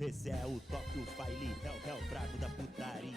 Esse é o toque, o file, é o prato da putaria.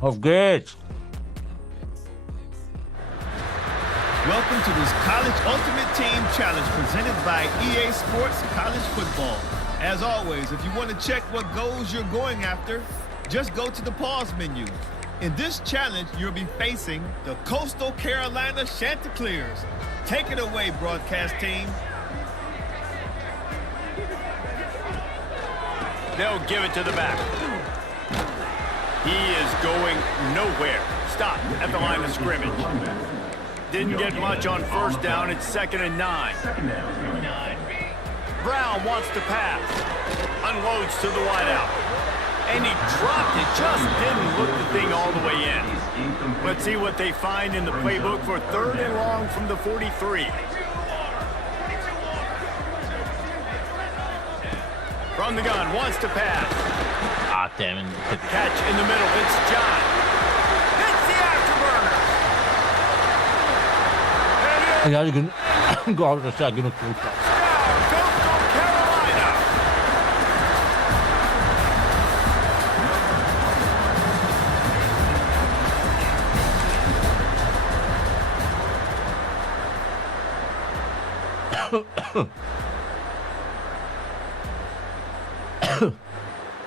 Auf geht's! Welcome to this College Ultimate Team Challenge presented by EA Sports College Football. As always, if you want to check what goals you're going after, just go to the pause menu. In this challenge, you'll be facing the Coastal Carolina Chanticleers. Take it away, broadcast team. They'll give it to the back. He is going nowhere. Stop at the line of scrimmage. Didn't get much on first down. It's 2nd and 9. Brown wants to pass. Unloads to the wideout. And he dropped it. Just didn't look the thing all the way in. Let's see what they find in the playbook for 3rd and long from the 43. From the gun, wants to pass. Ah, damn it. Catch in the middle, it's John. Hits the afterburner. Ich hatte gehofft, dass da genug Blut war. Coastal Carolina.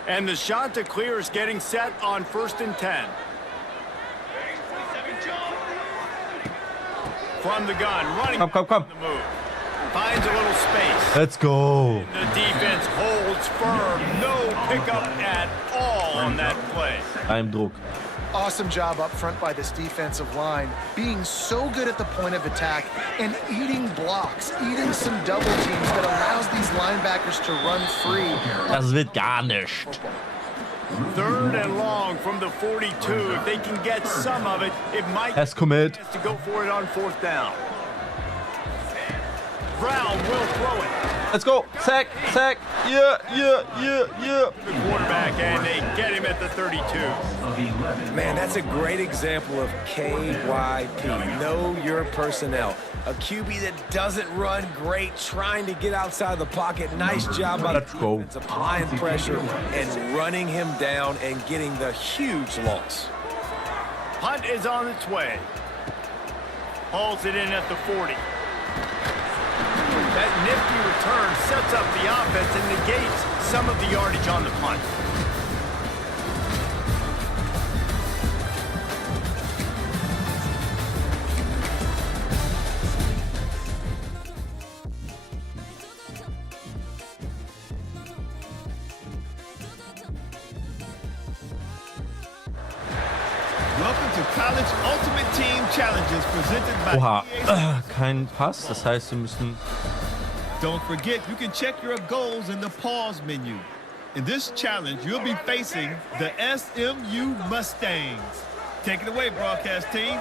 And the Chanticleers getting set on 1st and 10. From the gun, running Come. the move. Finds a little space. Let's go! The defense holds firm. No pickup at all on that play. Ein Druck. Awesome job up front by this defensive line, being so good at the point of attack and eating blocks, eating some double teams that allows these linebackers to run free. Das wird gar nicht. 3rd and long from the 42. If they can get some of it, it might Let's commit. to go for it on 4th down. Brown will throw it. Let's go! Sack! Yeah! The quarterback, and they get him at the 32. Man, that's a great example of KYP. Know your personnel. A QB that doesn't run great, trying to get outside the pocket. Nice job by the Let's go. defense, applying pressure and running him down and getting the huge loss. Punt is on its way. Hauls it in at the 40. That nifty return sets up the offense and negates some of the yardage on the punt. Welcome to College Ultimate Team Challenges presented by Oha. EA Sports. Kein Pass, das heißt, wir müssen... Don't forget, you can check your goals in the pause menu. In this challenge, you'll be facing the SMU Mustangs. Take it away, broadcast team.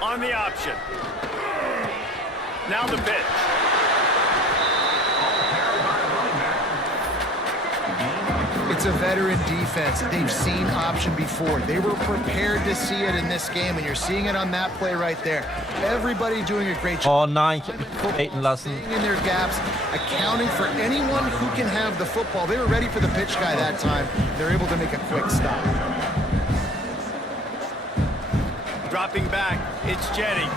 On the option. Now the pitch. It's a veteran defense. They've seen option before. They were prepared to see it in this game, and you're seeing it on that play right there. Everybody doing a great job. Oh nein, ich hab mich haten lassen. Staying in their gaps, accounting for anyone who can have the football. They were ready for the pitch guy that time. They're able to make a quick stop. Dropping back. It's Jennings.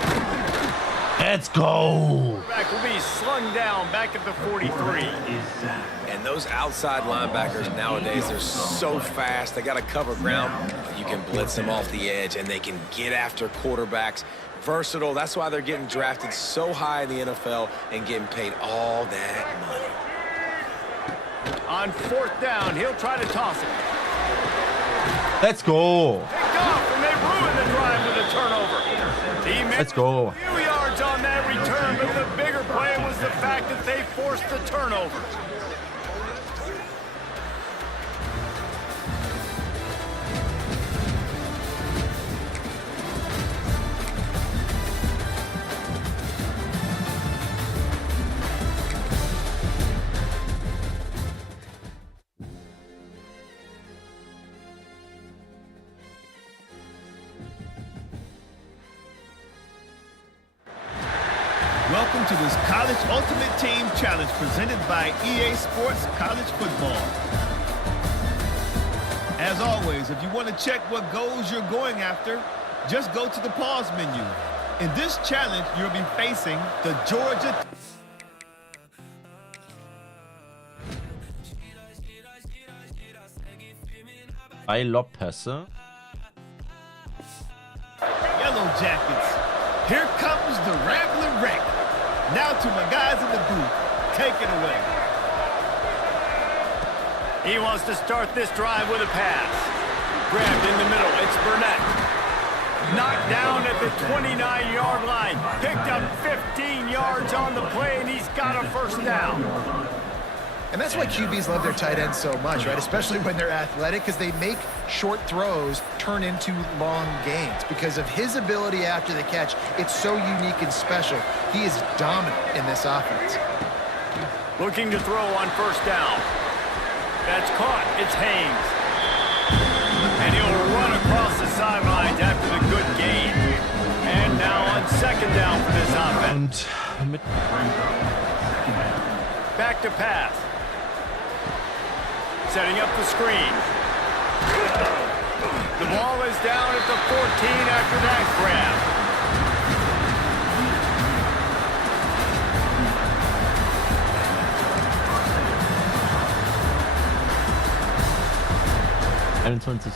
Let's go. Back will be slung down back at the 43. And those outside linebackers nowadays, they're so fast. They got to cover ground. You can blitz them off the edge, and they can get after quarterbacks. Versatile. That's why they're getting drafted so high in the NFL and getting paid all that money. On 4th down, he'll try to toss it. Let's go. Picked off, and they ruined the drive with a turnover. He made Let's go. a few yards on that return, but the bigger play was the fact that they forced the turnover. Welcome to this College Ultimate Team Challenge presented by EA Sports College Football. As always, if you want to check what goals you're going after, just go to the pause menu. In this challenge, you'll be facing the Georgia... Bei Lobpässe. Yellow Jackets. Here comes the Rambler Wreck. Now to my guys in the booth. Take it away. He wants to start this drive with a pass. Grabbed in the middle. It's Burnett. Knocked down at the 29-yard line. Picked up 15 yards on the play, and he's got a first down. And that's why QBs love their tight ends so much, right? Especially when they're athletic, because they make short throws turn into long gains. Because of his ability after the catch, it's so unique and special. He is dominant in this offense. Looking to throw on 1st down. That's caught. It's Haynes. And he'll run across the sidelines after the good gain. And now on 2nd down for this offense. Und mit Back to pass. Setting up the screen. The ball is down at the 14 after that grab.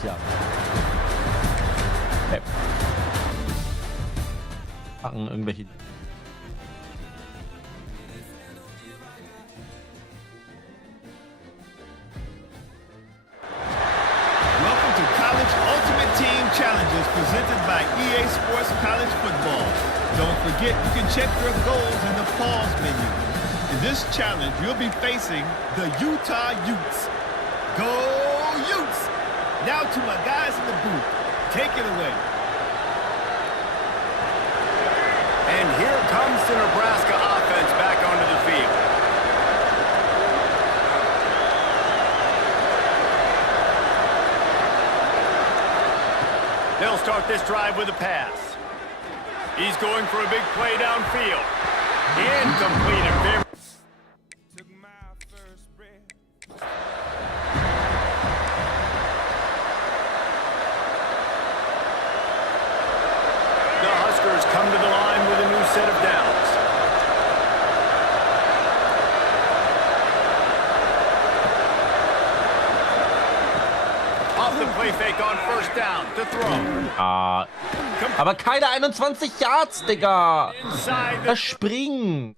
Jahre. Okay. Packen irgendwelche. Welcome to College Ultimate Team Challenges presented by EA Sports College Football. Don't forget, you can check your goals in the pause menu. In this challenge, you'll be facing the Utah Utes. Go Utes! Now to my guys in the booth. Take it away. And here comes the Nebraska offense back onto the field. They'll start this drive with a pass. He's going for a big play downfield. Incomplete. The Huskers come to the line with a new set of downs. Off the play fake on 1st down to throw. Ah, aber keine 21 Yards, Digga. Inside the Das Springen.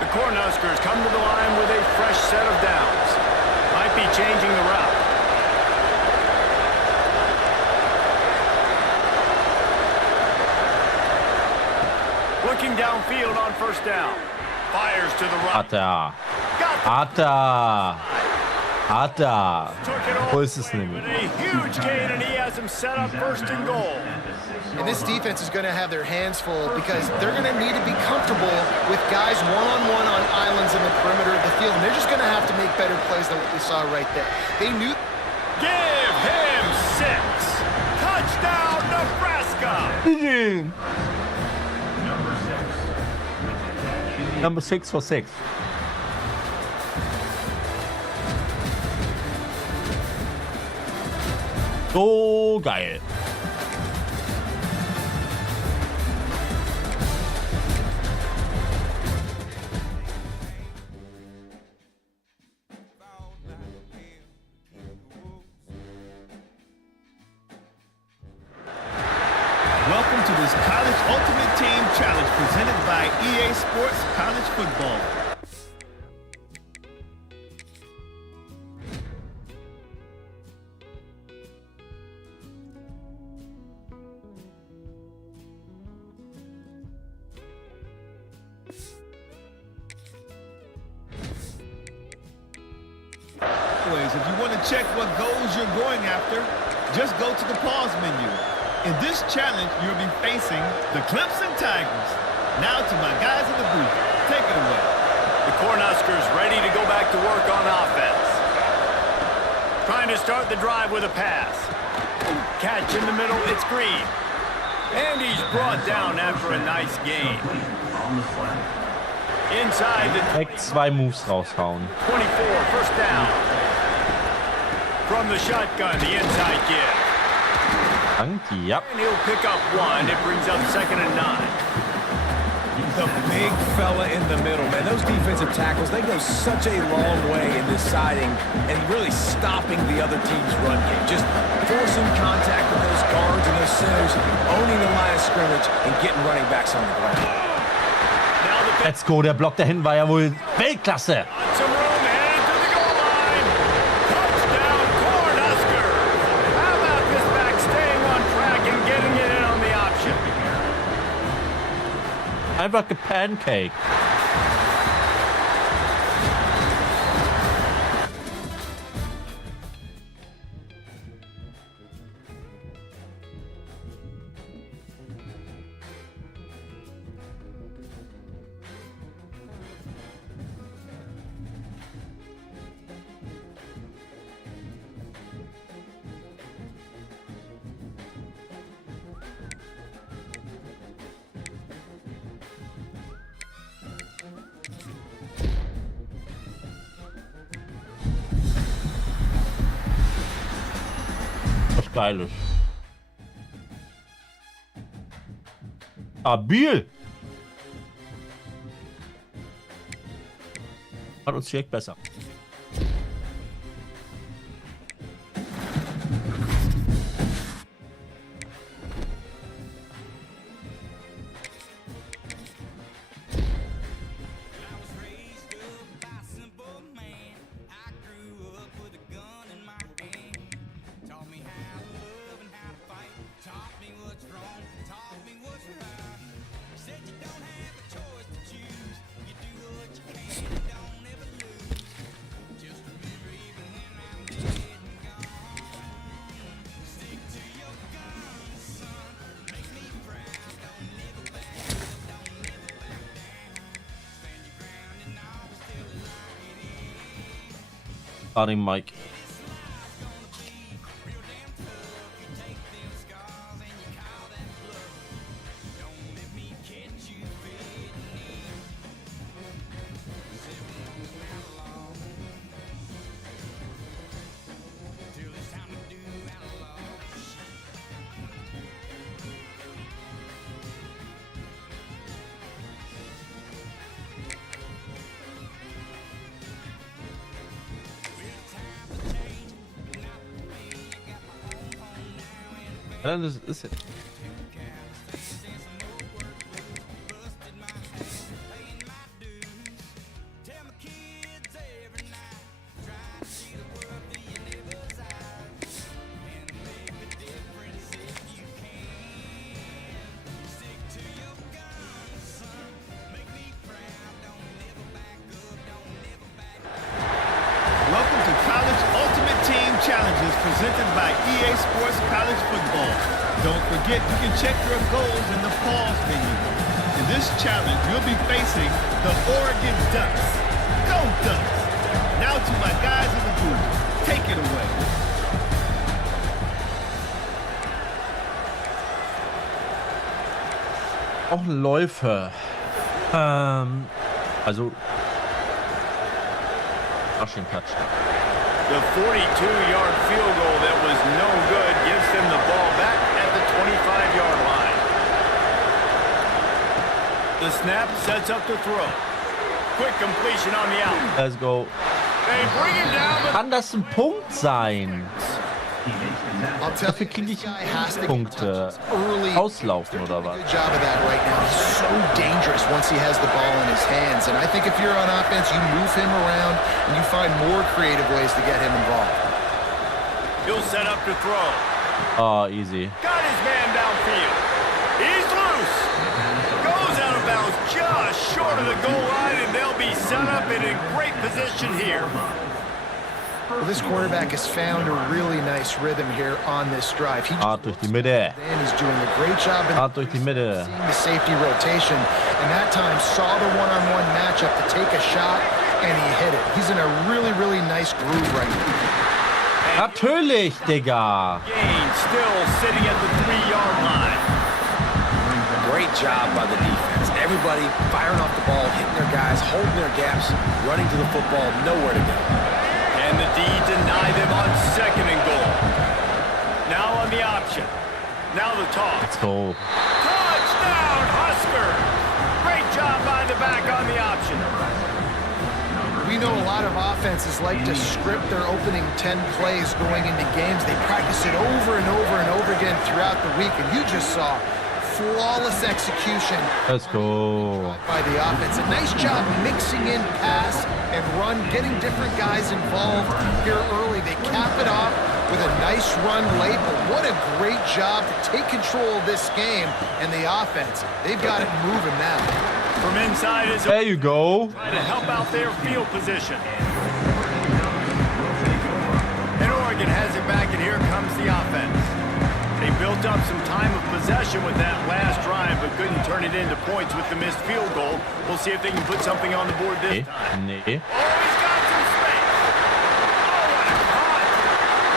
The Cornhuskers come to the line with a fresh set of downs. Might be changing the route. Looking downfield on 1st down. Fires to the right. Hat er. Took it Wo all ist es with nämlich? a huge gain, and he has him set up 1st and goal. And this defense is going to have their hands full because they're going to need to be comfortable with guys one-on-one on islands in the perimeter of the field. And they're just going to have to make better plays than what we saw right there. They knew... Give him 6. Touchdown, Nebraska. Number 6 for 6. So geil. Welcome to this College Ultimate Team Challenge presented by EA Sports College Football. Anyways, if you want to check what goals you're going after, just go to the pause menu. In this challenge, you'll be facing the Clemson Tigers. Now to my guys in the booth. Take it away. The Cornhuskers ready to go back to work on offense. Trying to start the drive with a pass. Catch in the middle, it's Green. And he's brought down after a nice gain. Inside the Direkt 2 Moves raushauen. 24, first down. From the shotgun, the inside give. Danke, ja. And he'll pick up 1. It brings up 2nd and 9. The big fella in the middle, man. Those defensive tackles, they go such a long way in deciding and really stopping the other team's run game. Just forcing contact with those guards and those centers, owning the line of scrimmage, and getting running backs on the ground. Now the Let's go. Der Block da hinten war ja wohl Weltklasse. some room headed to the goal line. Touchdown, Cornhuskers. How about this back staying on track and getting it in on the option? Einfach gepancaked. Was Geiles. Stabil. Hat uns direkt besser. Starting Mike. Das ist it. Welcome to College Ultimate Team Challenges presented by EA Sports College Football. Don't forget you can check your goals in the pause menu. In this challenge, you'll be facing the Oregon Ducks. Go Ducks! Now to my guys in the booth. Take it away. Auch Läufe. Also. Touchdown. The 42-yard field goal that was no good gives them the ball back at the 25-yard line. The snap sets up the throw. Quick completion on the out. Let's go. They bring him down, but Kann das ein Punkt sein? I'll tell Dafür you, kriege this ich guy has to get Punkte. touches early. Auslaufen oder was? Good job of that right now. He's so dangerous once he has the ball in his hands. And I think if you're on offense, you move him around and you find more creative ways to get him involved. he'll set up to throw. Oh, easy. Got his man downfield. He's loose. Goes out of bounds just short of the goal line, and they'll be set up in a great position here. Well, this quarterback has found a really nice rhythm here on this drive. He Hart durch die Mitte. and he's doing a great job in Hart durch die Mitte. seeing the safety rotation, and that time saw the one-on-one matchup to take a shot, and he hit it. He's in a really, really nice groove right now. Natürlich, Digga. Gain still sitting at the 3-yard line. Great job by the defense. Everybody firing off the ball, hitting their guys, holding their gaps, running to the football, nowhere to go. And the D deny them on 2nd and goal. Now on the option. Now the toss. Let's go. Touchdown, Husker! Great job by the back on the option. We know a lot of offenses like to script their opening 10 plays going into games. They practice it over and over and over again throughout the week, and you just saw flawless execution Let's go. by the offense. A nice job mixing in pass and run, getting different guys involved here early. They cap it off with a nice run late, but what a great job to take control of this game and the offense. They've got it moving now. From inside is There you go. trying to help out their field position. And Oregon has it back, and here comes the offense. They built up some time of possession with that last drive, but couldn't turn it into points with the missed field goal. We'll see if they can put something on the board this time. Nee. Oh, he's got some space. Oh, what a cut.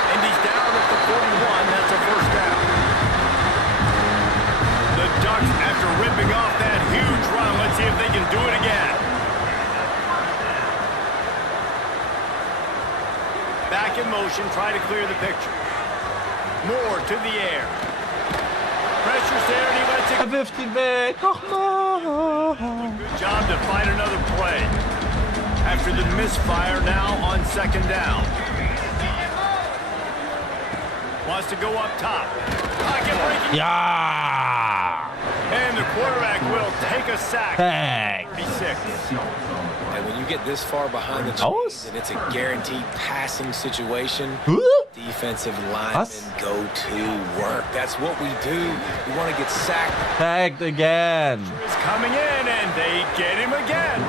And he's down at the 41. That's a first down. The Ducks, after ripping off that huge run, let's see if they can do it again. Back in motion, try to clear the picture. Moore to the air. Pressure's there, and he lets it. Er wirft ihn weg. Ach man. Good job to find another play. After the misfire, now on 2nd down. Wants to go up top. Pocket breaking. Ja. And the quarterback will take a sack. Tag. 36. And when you get this far behind the Aus? chains and it's a guaranteed passing situation, Huh? defensive Was? linemen go to work. That's what we do. We want to get sacked. Tagged again. Is coming in, and they get him again.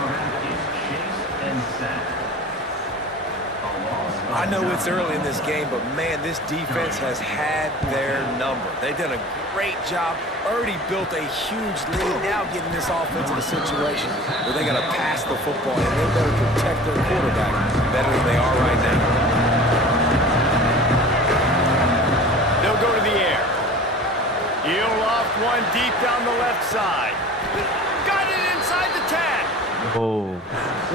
I know it's early in this game, but man, this defense has had their number. They've done a great job, already built a huge lead, now getting this offense in a situation where they got to pass the football, and they better protect their quarterback better than they are right now. They'll go to the air. He'll loft one deep down the left side. Got it inside the 10. Oh.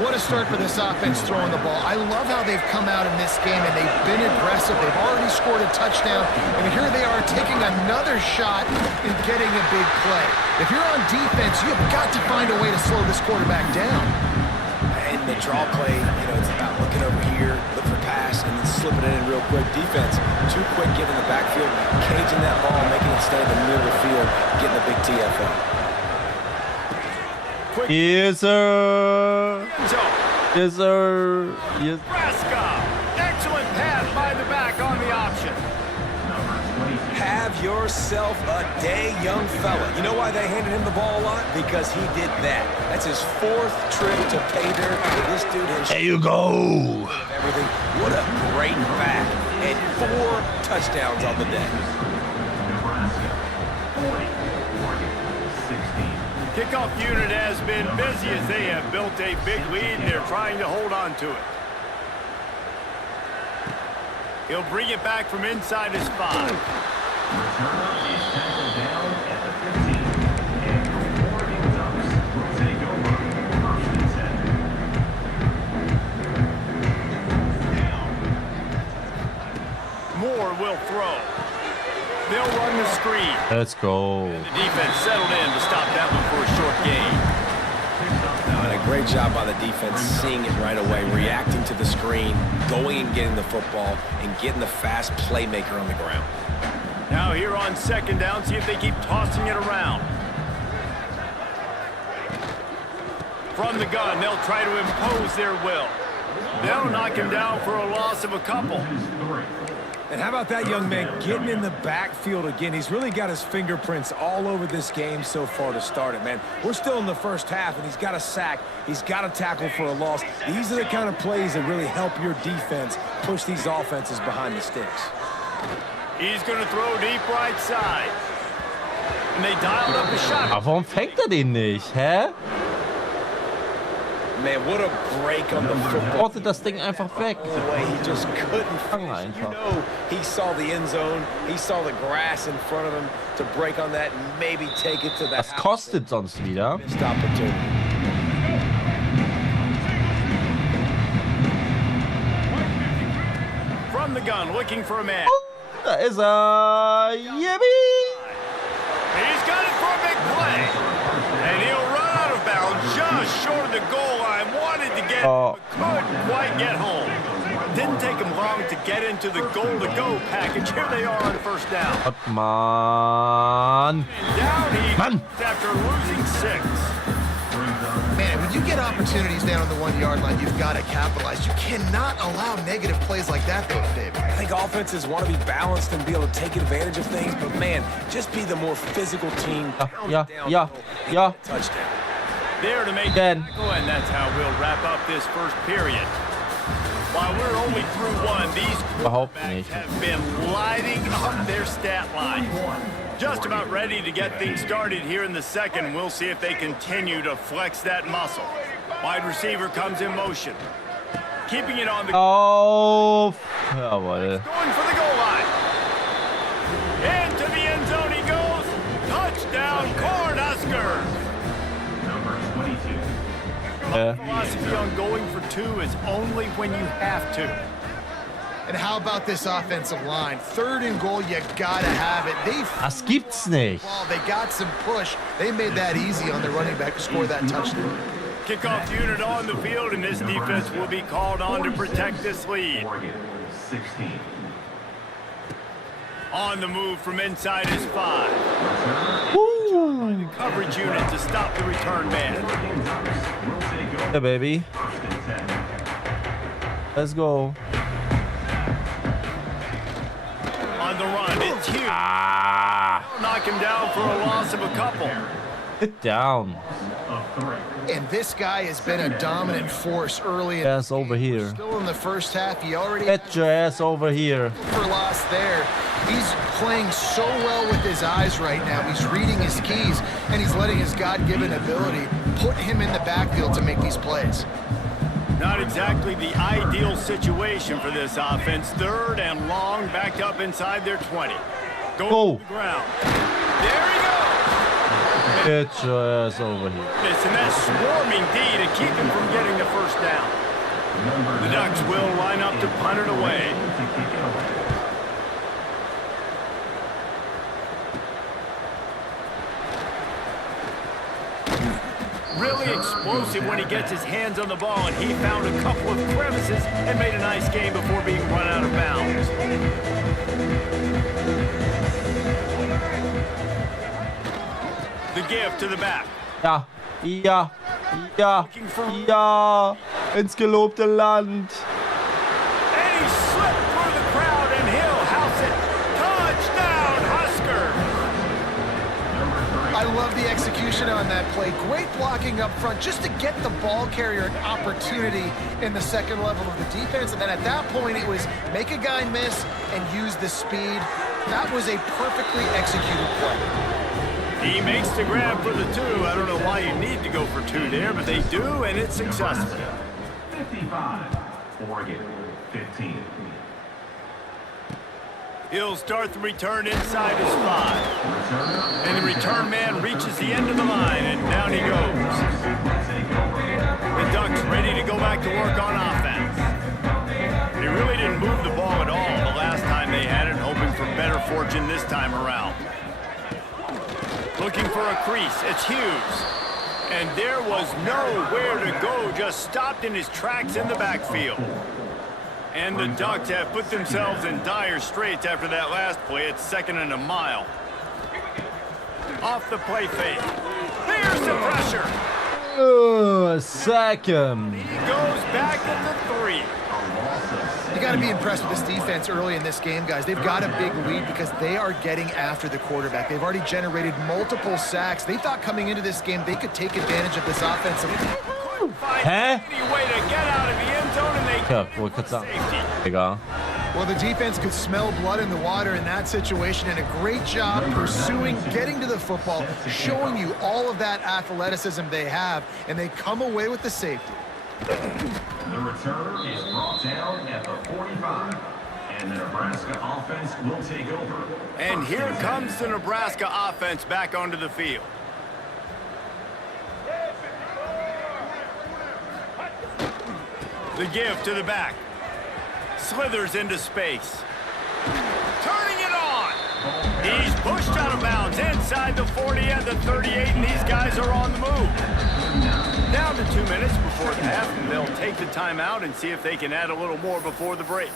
What a start for this offense throwing the ball. I love how they've come out in this game, and they've been aggressive. They've already scored a touchdown, and here they are taking another shot and getting a big play. If you're on defense, you've got to find a way to slow this quarterback down. And the draw play, it's about looking over here, look for pass, and then slipping it in real quick. Defense, too quick getting in the backfield, caging that ball, making it stay in the middle of the field, getting a big TFL. Yes, sir. Zone. Yes, sir. Yes. Nebraska. Excellent pass by the back on the option. Have yourself a day, young fella. You know why they handed him the ball a lot? Because he did that. That's his 4th trip to pay dirt. This dude has There you go. everything. What a great back. And 4 touchdowns on the day. Kickoff unit has been busy as they have built a big lead, and they're trying to hold on to it. He'll bring it back from inside his 5. screen. Let's go. The defense settled in to stop that one for a short gain. And a great job by the defense seeing it right away, reacting to the screen, going and getting the football, and getting the fast playmaker on the ground. Now here on second down, see if they keep tossing it around. From the gun, they'll try to impose their will. They'll knock him down for a loss of a couple. And how about that young man getting in the backfield again? He's really got his fingerprints all over this game so far to start it, man. We're still in the first half, and he's got a sack. He's got a tackle for a loss. These are the kind of plays that really help your defense push these offenses behind the sticks. He's going to throw deep right side. And they dialed up the shot. Aber warum fängt er den nicht? Hä? Man, what a break on the football. Ortet das Ding einfach weg. Way he just couldn't Fang finish. You einfach. know, he saw the end zone. He saw the grass in front of him to break on that and maybe take it to the Das house. kostet sonst wieder. Missed opportunity. From the gun, looking for a man. Da ist er. Yippie! He's got it for a big play. And he'll run out of bounds just short of the goal line. Wanted to get, Oh. but couldn't quite get home. Didn't take him long to get into the goal-to-go package. Here they are on first down. Gott, Mann. And down he Man. goes after losing 6. Man, when you get opportunities down on the 1 yard line, you've got to capitalize. You cannot allow negative plays like that, though, David. I think offenses want to be balanced and be able to take advantage of things, but man, just be the more physical team. Pound Ja, it down, ja, and ja. get a touchdown. There to make Again. the tackle, and that's how we'll wrap up this first period. While we're only through one, these Überhaupt quarterbacks nicht. have been lighting up their stat line. Just about ready to get things started here in the second. We'll see if they continue to flex that muscle. Wide receiver comes in motion. Keeping it on the Auf. Jawohl. going for the goal line. Into the end zone he goes. Touchdown, Cornhuskers. Philosophy on going for 2 is only when you have to. And how about this offensive line? 3rd and goal, you got to have it. Das gibt's nicht. They got some push. They made that easy on their running back to score that touchdown. Kickoff unit on the field, and this defense will be called on to protect this lead. On the move from inside is 5. Woo. Coverage unit to stop the return man. Yeah, baby. Let's go. On the run, it's huge. Knock him down for a loss of a couple. Sit down. And this guy has been a dominant force early in Ass over here. Still in the first half, he already Get your ass over here. for loss there. He's playing so well with his eyes right now. He's reading his keys, and he's letting his God-given ability put him in the backfield to make these plays. Not exactly the ideal situation for this offense. 3rd and long, backed up inside their 20. Go Go. to the ground. There he goes. Get your ass over here. And that swarming D to keep him from getting the first down. The Ducks will line up to punt it away. Really explosive when he gets his hands on the ball, and he found a couple of crevices and made a nice game before being run out of bounds. The give to the back. Ja, ja, ja, ja. Ins gelobte Land. And he slipped through the crowd, and he'll house it. Touchdown, Huskers! I love the execution on that play. Great blocking up front just to get the ball carrier an opportunity in the second level of the defense. And then at that point, it was make a guy miss and use the speed. That was a perfectly executed play. He makes the grab for the 2. I don't know why you need to go for 2 there, but they do, and it's successful. 55, Oregon, 15. He'll start the return inside his 5. And the return man reaches the end of the line, and down he goes. The Ducks ready to go back to work on offense. They really didn't move the ball at all the last time they had it, hoping for better fortune this time around. Looking for a crease. It's Hughes. And there was nowhere to go. Just stopped in his tracks in the backfield. And the Ducks have put themselves in dire straits after that last play. It's 2nd and a mile. Off the play fake. There's the pressure. Second. He goes back at the 3. You got to be impressed with this defense early in this game, guys. They've got a big lead because they are getting after the quarterback. They've already generated multiple sacks. They thought coming into this game they could take advantage of this offensive. Hä? Any way to get out of the end zone and they Ja, wollte gerade sagen. Egal. Well, the defense could smell blood in the water in that situation, and a great job pursuing, getting to the football, showing you all of that athleticism they have, and they come away with the safety. The returner is brought down at the 45, and the Nebraska offense will take over. And here comes the Nebraska offense back onto the field. The give to the back. Slithers into space. Turning it on. He's pushed out of bounds inside the 40 and the 38, and these guys are on the move. Down to 2 minutes before the half, and they'll take the timeout and see if they can add a little more before the break.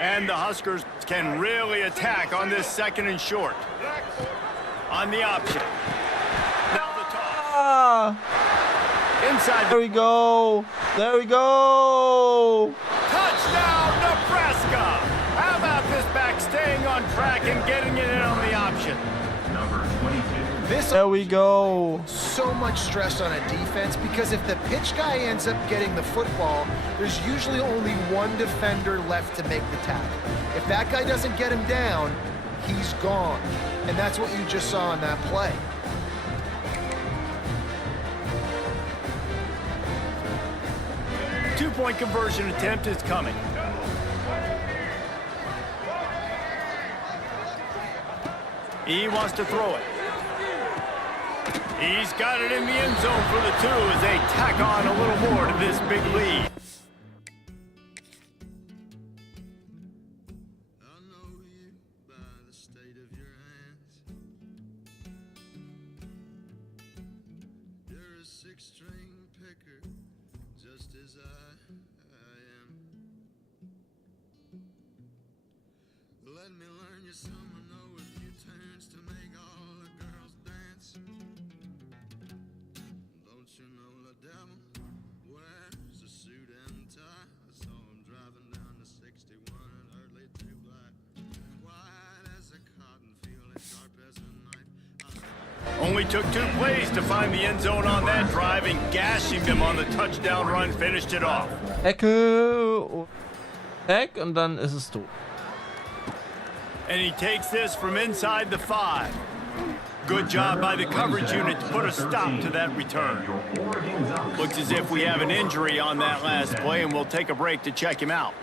And the Huskers can really attack on this 2nd and short. On the option. Now the toss. Inside. There we go. There we go. Touchdown, Nebraska! How about this back staying on track and getting it in on the option? Number 22. There we go. So much stress on a defense because if the pitch guy ends up getting the football, there's usually only one defender left to make the tackle. If that guy doesn't get him down, he's gone. And that's what you just saw in that play. Two-point conversion attempt is coming. He wants to throw it. He's got it in the end zone for the 2 as they tack on a little more to this big lead. Let me learn you some, I know a few turns to make all the girls dance. Don't you know the devil wears a suit and tie? I saw him driving down the 61 and hardly too black. White as a cotton field, as sharp as a knife. Only took 2 plays to find the end zone on that drive, and gashing them on the touchdown run finished it off. Ecke. Eck und dann ist es tot. And he takes this from inside the 5. Good job by the coverage unit to put a stop to that return. Looks as if we have an injury on that last play, and we'll take a break to check him out.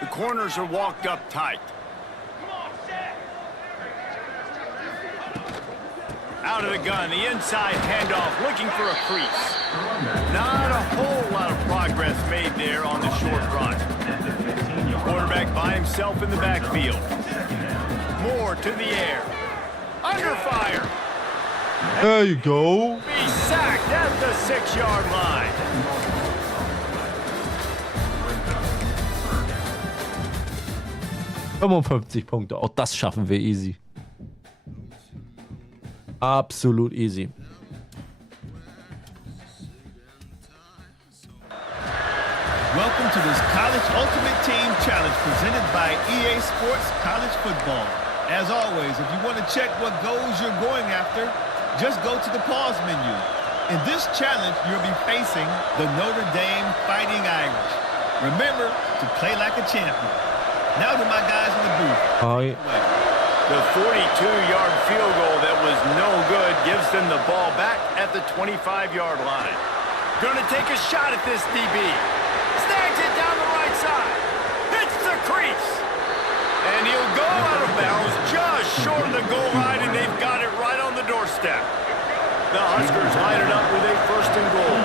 The corners are walked up tight. Out of the gun, the inside handoff, looking for a crease. Not a whole lot of progress made there on the short run. Quarterback by himself in the backfield. Moore to the air. Under fire. There you go. Be sacked at the 6-yard line. $55 Punkte. Auch das schaffen wir easy. Absolut easy. Welcome to this College Ultimate Team Challenge presented by EA Sports College Football. As always, if you want to check what goals you're going after, just go to the pause menu. In this challenge, you'll be facing the Notre Dame Fighting Irish. Remember to play like a champion. Now to my guys in the booth. Hi. The 42-yard field goal that was no good gives them the ball back at the 25-yard line. Going to take a shot at this DB. Snags it down the right side. Hits the crease. And he'll go out of bounds just short of the goal line, and they've got it right on the doorstep. The Huskers line it up with a 1st and goal.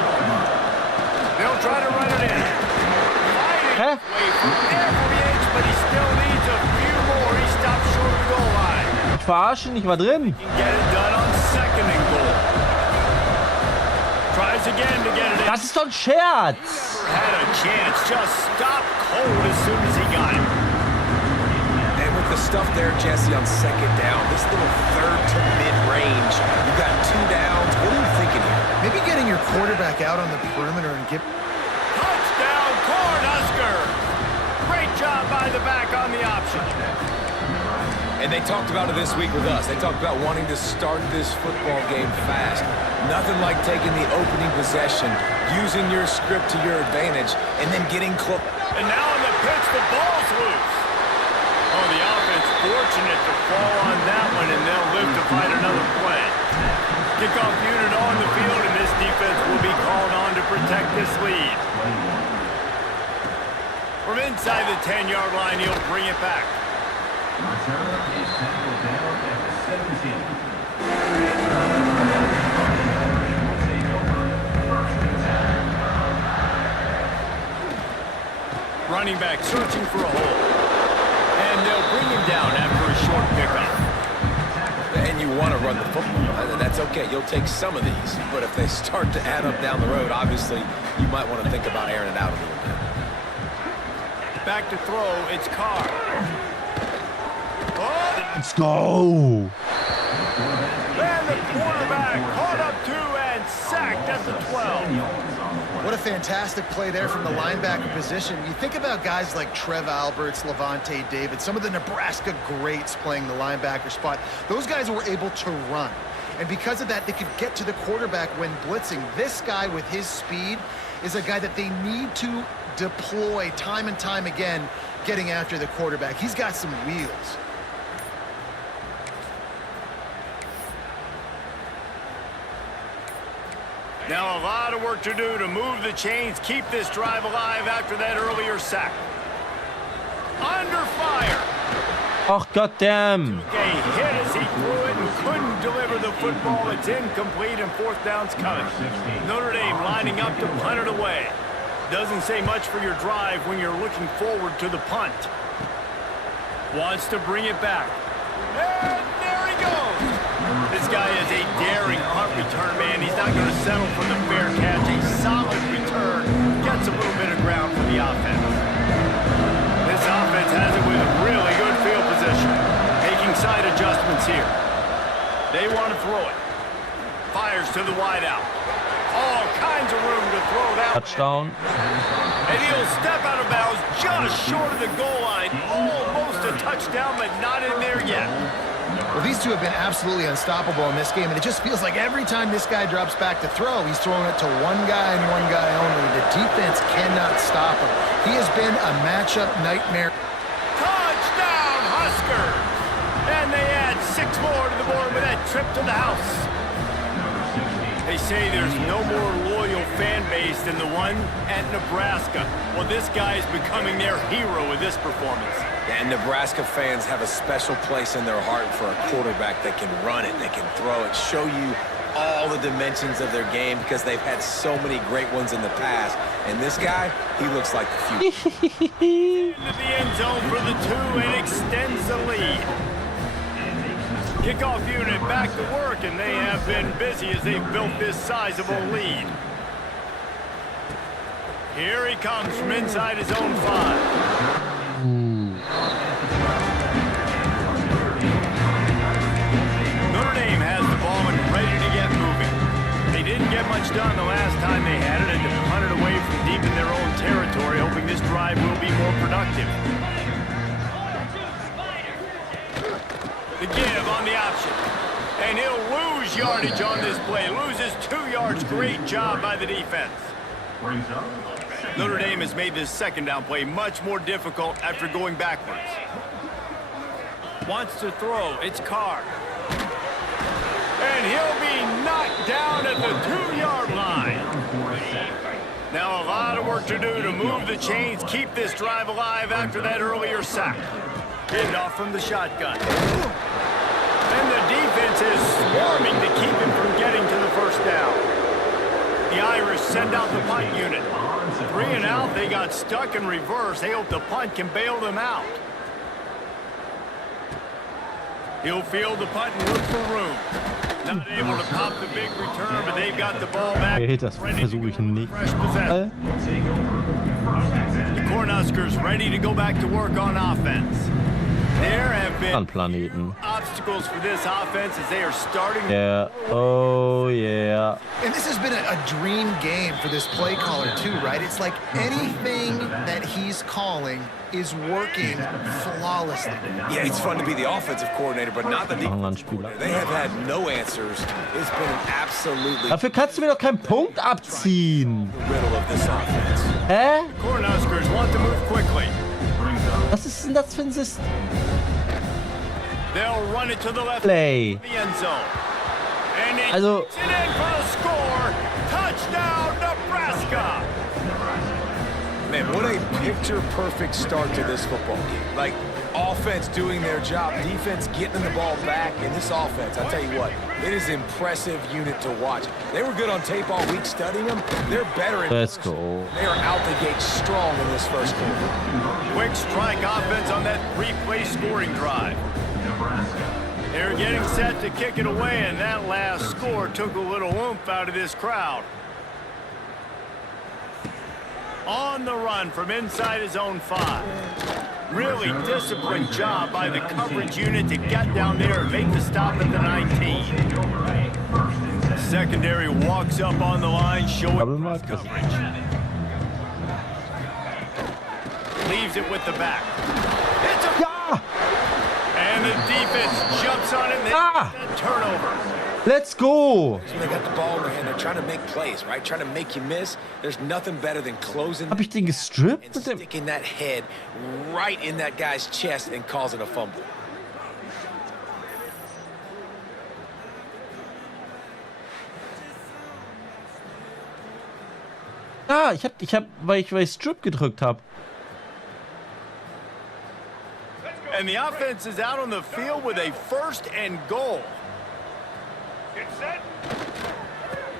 They'll try to run it in. Fighting way from every verarschen? Ich war drin. Get it done on second and goal. Tries again to get it in. Das ist doch ein Scherz. Had a chance, just stopped cold as soon as he got it. And with the stuff there, Jesse, on second down, this little third to mid-range, you got 2 downs. What are you thinking here? Maybe getting your quarterback out on the perimeter and give... Touchdown, Cornhuskers! Great job by the back on the option. And they talked about it this week with us. They talked about wanting to start this football game fast. Nothing like taking the opening possession, using your script to your advantage, and then getting close. And now in the pitch, the ball's loose. Oh, the offense fortunate to fall on that one, and they'll live to fight another play. Kickoff unit on the field, and this defense will be called on to protect this lead. From inside the 10-yard line, he'll bring it back. Return is tackled down at the 17. Running back searching for a hole. And they'll bring him down after a short pickup. And you want to run the football. That's okay. You'll take some of these. But if they start to add up down the road, obviously, you might want to think about airing it out a little bit. Back to throw, it's Carr. Oh, Let's go. and the quarterback caught up to and sacked at the 12. What a fantastic play there from the linebacker position. You think about guys like Trev Alberts, Levante David, some of the Nebraska greats playing the linebacker spot. Those guys were able to run. And because of that, they could get to the quarterback when blitzing. This guy with his speed is a guy that they need to deploy time and time again, getting after the quarterback. He's got some wheels. Now a lot of work to do to move the chains, keep this drive alive after that earlier sack. Under fire. Ach, goddamn. Okay, hit as he threw it and couldn't deliver the football. It's incomplete and fourth down's coming. Notre Dame lining up to punt it away. Doesn't say much for your drive when you're looking forward to the punt. Wants to bring it back. And there he goes. This guy is a daring punt return man. He's not going to settle for the fair catch. A solid return. Gets a little bit of ground for the offense. This offense has it with really good field position. Making side adjustments here. They want to throw it. Fires to the wideout. All kinds of room to throw that. Touchdown. And he'll step out of bounds just short of the goal line. Almost a touchdown, but not in there yet. Well, these two have been absolutely unstoppable in this game, and it just feels like every time this guy drops back to throw, he's throwing it to one guy and one guy only. The defense cannot stop him. He has been a matchup nightmare. Touchdown, Huskers! And they add 6 more to the board with that trip to the house. They say there's no more loyal fan base than the one at Nebraska. Well, this guy is becoming their hero with this performance. And Nebraska fans have a special place in their heart for a quarterback that can run it, that can throw it, show you all the dimensions of their game because they've had so many great ones in the past. And this guy, he looks like the future. Into the end zone for the 2 and extends the lead. Kickoff unit back to work, and they have been busy as they've built this sizable lead. Here he comes from inside his own 5. Notre Dame has the ball and ready to get moving. They didn't get much done the last time they had it, and to punt it away from deep in their own territory, hoping this drive will be more productive. The give on the option. And he'll lose yardage on this play. Loses 2 yards. Great job by the defense. Notre Dame has made this second down play much more difficult after going backwards. Wants to throw. It's Carr. And he'll be knocked down at the 2-yard line. Now a lot of work to do to move the chains, keep this drive alive after that earlier sack. Hand off from the shotgun. And the defense is swarming to keep him from getting to the first down. The Irish send out the punt unit. 3 and out, they got stuck in reverse. They hope the punt can bail them out. He'll field the punt and look for room. Not able to pop the big return, but they've got the ball back. Okay, das versuche ich nicht. Fresh possession. The Cornhuskers ready to go back to work on offense. There have been An Planeten. obstacles for this offense as they are starting. Yeah. Oh yeah. And this has been a dream game for this play caller too, right? It's like anything that he's calling is working flawlessly. Yeah, it's fun to be the offensive coordinator, but not the defensive Spieler. coordinator. They have had no answers. It's been an absolutely Dafür kannst du mir doch keinen Punkt abziehen. riddle of this offense. Hä? Cornhuskers want to move quickly. Was ist denn das für ein System? They'll run it to the left Play. of the end zone. And it Also- gets it in for the score. Touchdown, Nebraska. Man, what a picture-perfect start to this football game. Like, offense doing their job, defense getting the ball back, and this offense, I tell you what, it is an impressive unit to watch. They were good on tape all week studying them. They're better in Let's person. go. They are out the gate strong in this first quarter. Quick strike offense on that three-play scoring drive. They're getting set to kick it away, and that last score took a little oomph out of this crowd. On the run from inside his own 5. Really disciplined job by the coverage unit to get down there and make the stop at the 19. Secondary walks up on the line, showing Double mark. coverage. Leaves it with the back. It's a Ja! And the defense jumps on it and they Ah! get a turnover. Let's go! When they got the ball in their hand, they're trying to make plays, right? Trying to make you miss. There's nothing better than closing Hab ich den gestrippt and mit dem? sticking that head right in that guy's chest and causing a fumble. Ja, weil ich Strip gedrückt habe. And the offense is out on the field with a first and goal.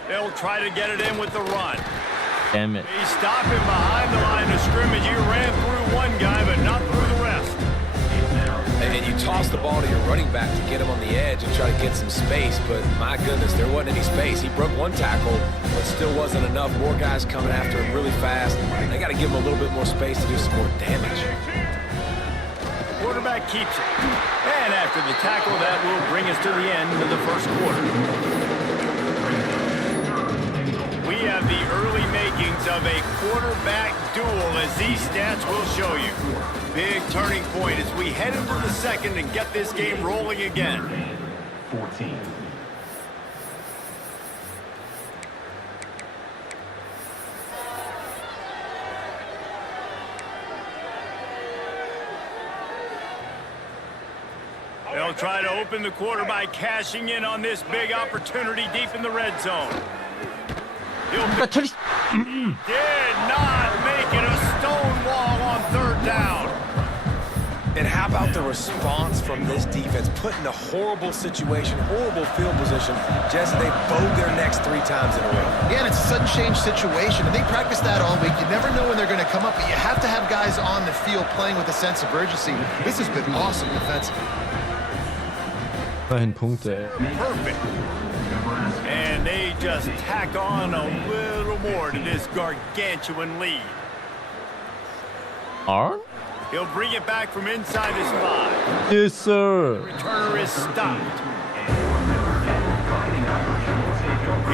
They'll try to get it in with the run. Damn it. He's stopping behind the line of scrimmage. He ran through one guy, but not through the rest. And you toss the ball to your running back to get him on the edge and try to get some space, but my goodness, there wasn't any space. He broke one tackle, but still wasn't enough. More guys coming after him really fast. They got to give him a little bit more space to do some more damage. Quarterback keeps it. And after the tackle, that will bring us to the end of the first quarter. We have the early makings of a quarterback duel, as these stats will show you. Big turning point as we head into the second and get this game rolling again. 14. They'll try to open the quarter by cashing in on this big opportunity deep in the red zone. Natürlich. Did not make it a stone wall on third down. And how about the response from this defense? Put in a horrible situation, horrible field position, just they bowed their necks 3 times in a row. Yeah, and it's a sudden change situation, and they practice that all week. You never know when they're going to come up, but you have to have guys on the field playing with a sense of urgency. This has been awesome defensively. Immerhin Punkte, ey. Perfect. And they just tack on a little more to this gargantuan lead. Arn? He'll bring it back from inside his 5. Yes, sir. Returner is stopped.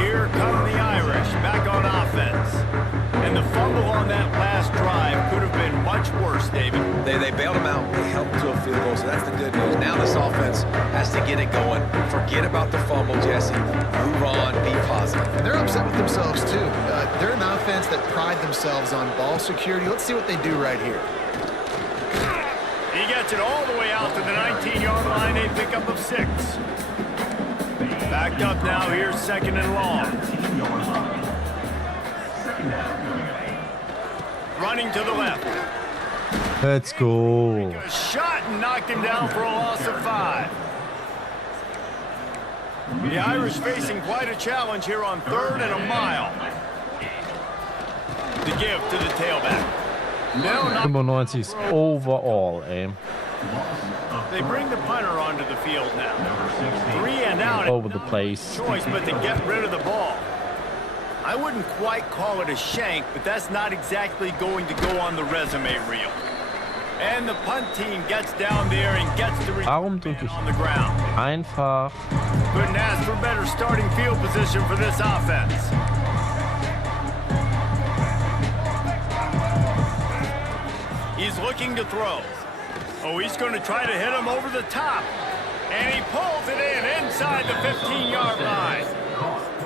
Here come the Irish back on offense. And the fumble on that last drive could have been much worse, David. They bailed him out. They helped to a field goal, so that's the good news. Now this offense has to get it going. Forget about the fumble, Jesse. Move on. Be positive. And they're upset with themselves, too. They're an offense that pride themselves on ball security. Let's see what they do right here. He gets it all the way out to the 19-yard line, a pickup of 6. Backed up now, here's second and long. Running to the left. Let's go. A shot and knocked him down for a loss of 5. The Irish facing quite a challenge here on third and a mile. The give to the tailback. No, not 95 ist overall, ey. They bring the punter onto the field now. 3 and out. Over the place. Choice but to get rid of the ball. I wouldn't quite call it a shank, but that's not exactly going to go on the resume reel. And the punt team gets down there and gets the Warum return drücke man ich on the ground. einfach? Couldn't ask for better starting field position for this offense. He's looking to throw. Oh, he's going to try to hit him over the top. And he pulls it in inside the 15-yard line.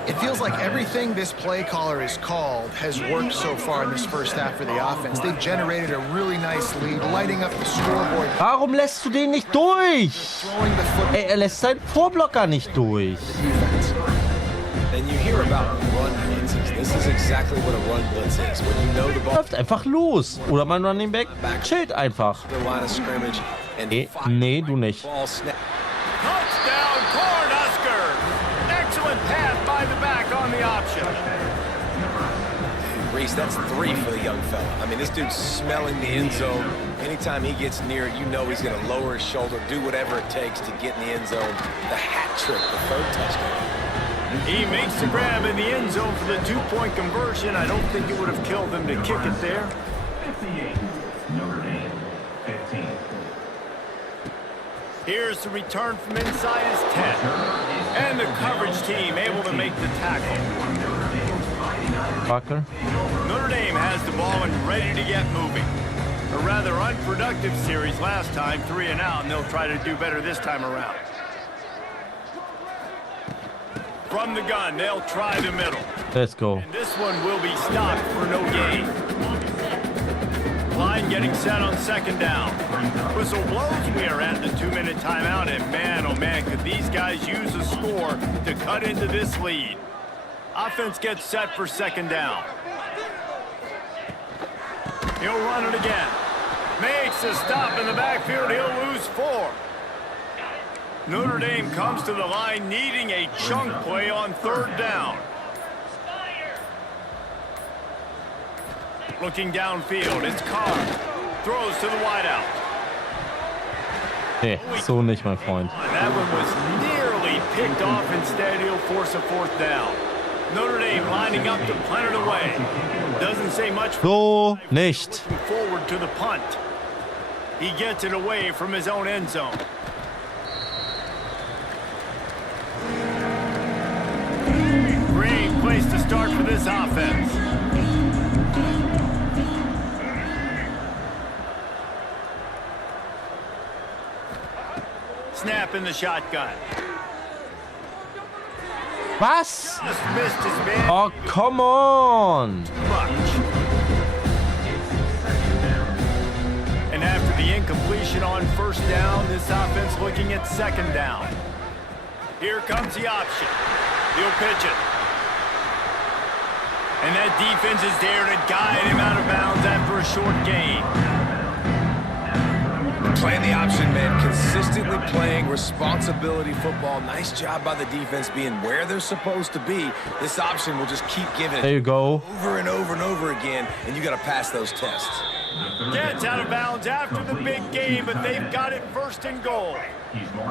It feels like everything this play caller has called has worked so far in this first half for the offense. They've generated a really nice lead, lighting up the scoreboard. Warum lässt du den nicht durch? Throwing the football. Ey, er lässt seinen Vorblocker nicht durch. And you hear about run blitzes. This is exactly what a run blitz is. When you know the ball Läuft einfach los. Oder mein Running Back chillt einfach. the line of scrimmage and Nee, du nicht. ball snap. Touchdown, Cornhuskers! Excellent pass by the back on the option. Reese, that's 3 for the young fella. I mean, this dude's smelling the end zone. Anytime he gets near it, you know he's going to lower his shoulder, do whatever it takes to get in the end zone. The hat trick, the 3rd touchdown. He makes the grab in the end zone for the 2-point conversion. I don't think it would have killed them to kick it there. 58, Notre Dame, 15. Here's the return from inside his 10. And the coverage team able to make the tackle. Parker. Notre Dame has the ball and ready to get moving. A rather unproductive series last time, 3 and out, and they'll try to do better this time around. From the gun, they'll try the middle. Let's go. And this one will be stopped for no gain. Line getting set on 2nd down. Whistle blows. We are at the 2-minute timeout, and man, oh man, could these guys use a score to cut into this lead. Offense gets set for 2nd down. He'll run it again. Makes a stop in the backfield. He'll lose 4. Notre Dame comes to the line needing a chunk play on 3rd down. Looking downfield, it's Carr. Throws to the wideout. Nee, so nicht, mein Freund. That one was nearly picked off. Instead, he'll force a 4th down. Notre Dame lining up to punt it away. Doesn't say much. So nicht. Looking forward to the punt. He gets it away from his own end zone. Great place to start for this offense. Snap in the shotgun. Was? Just missed his man. Oh, come on. Much. And after the incompletion on 1st down, this offense looking at 2nd down. Here comes the option. He'll pitch it. And that defense is there to guide him out of bounds after a short gain. Playing the option, man. Consistently playing responsibility football. Nice job by the defense being where they're supposed to be. This option will just keep giving There it you go. over and over and over again, and you got to pass those tests. Gets out of bounds after the big game, but they've got it 1st and goal.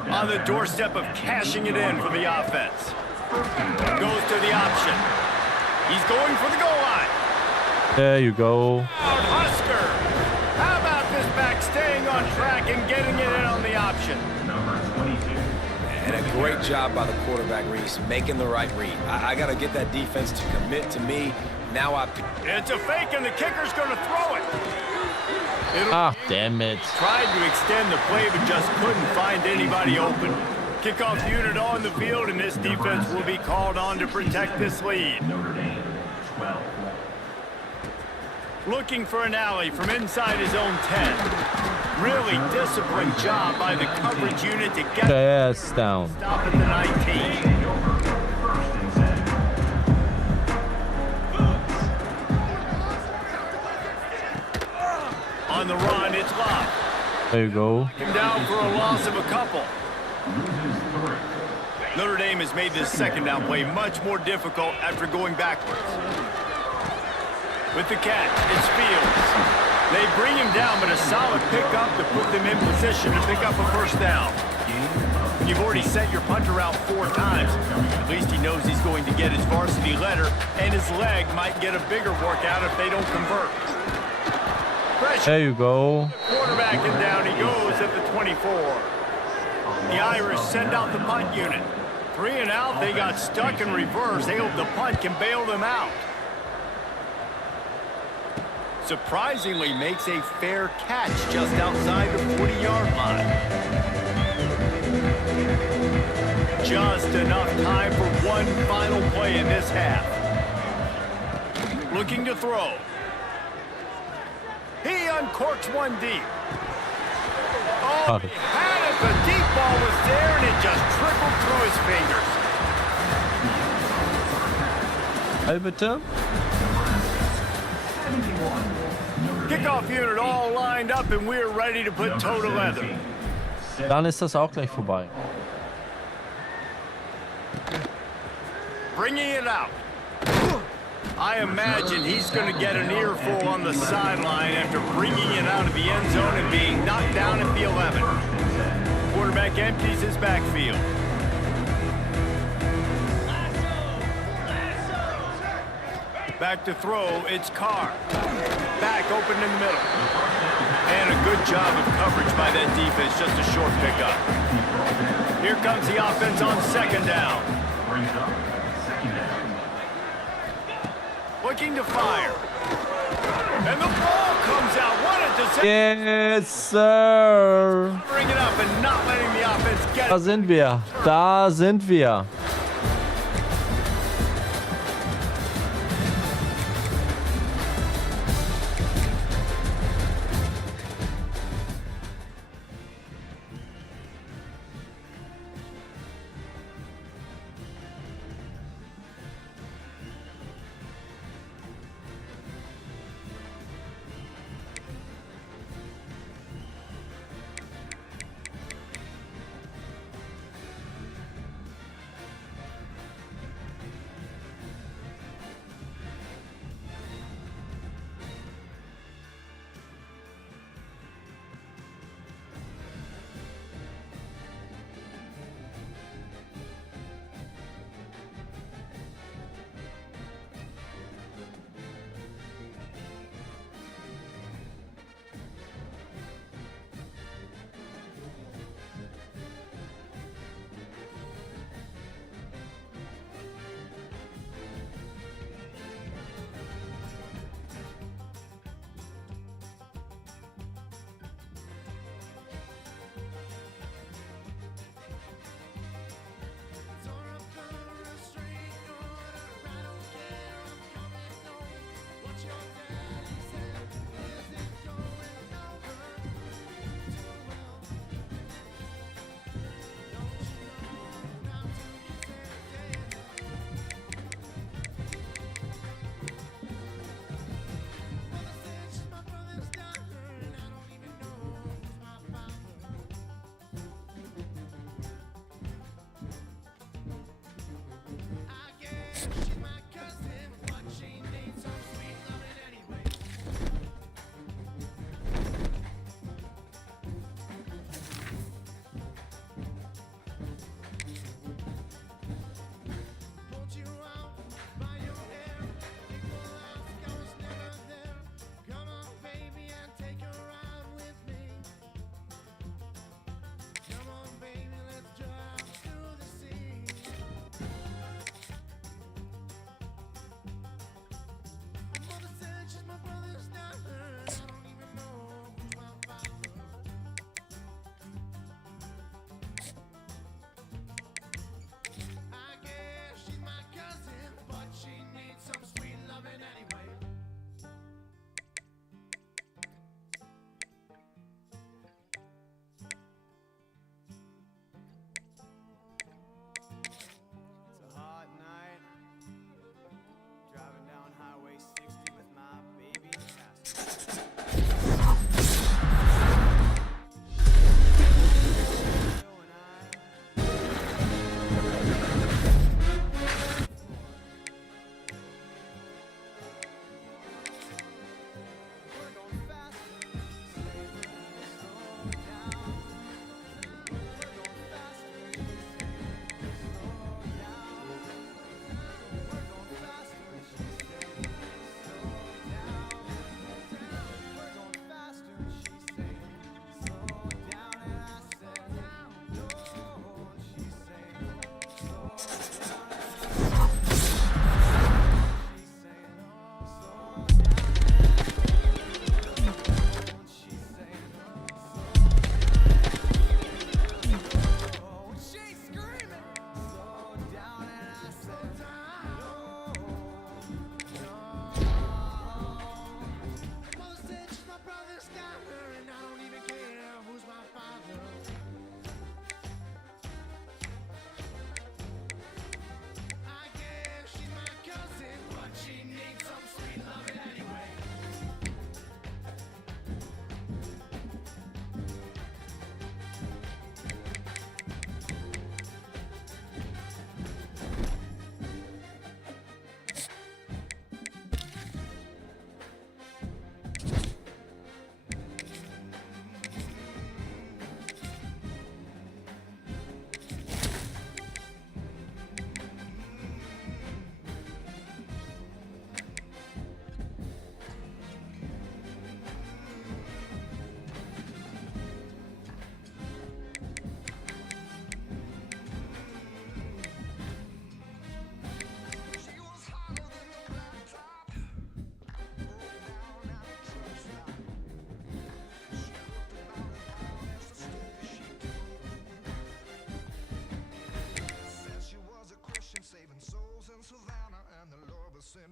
On the doorstep of cashing it in for the offense. Goes to the option. He's going for the goal line. There you go. Husker. How about this back staying on track and getting it in on the option? Number 22. And a great job by the quarterback, Reese, making the right read. I got to get that defense to commit to me. Now It's a fake, and the kicker's going to throw it. Ah, damn it. Tried to extend the play, but just couldn't find anybody open. Kickoff unit on the field, and this defense will be called on to protect this lead. Notre Dame, 12. Looking for an alley from inside his own 10. Really disciplined job by the coverage unit to get Yes, down. stop at the 19. On the run, it's Love. There you go. Him down for a loss of a couple. Notre Dame has made this 2nd down play much more difficult after going backwards. With the catch, it's Fields. They bring him down, but a solid pickup to put them in position to pick up a first down. You've already sent your punter out 4 times. At least he knows he's going to get his varsity letter, and his leg might get a bigger workout if they don't convert. Pressure. There you go. Quarterback, and down he goes at the 24. The Irish send out the punt unit. 3 and out, they got stuck in reverse. They hope the punt can bail them out. Surprisingly makes a fair catch just outside the 40-yard line. Just enough time for one final play in this half. Looking to throw. He uncorks one deep. Oh, he had it. The deep ball was there, and it just trickled through his fingers. Hey, bitte. Kickoff unit all lined up, and we're ready to put toe to leather. Dann ist das auch gleich vorbei. Bringing it out. I imagine he's going to get an earful on the sideline after bringing it out of the end zone and being knocked down at the 11. Quarterback empties his backfield. Back to throw, it's Carr. Back open in the middle. And a good job of coverage by that defense, just a short pickup. Here comes the offense on second down. Looking to fire. And the ball comes out. What a disaster. Yes, sir. Bring it up and not letting the offense get Da it. sind wir. Da sind wir.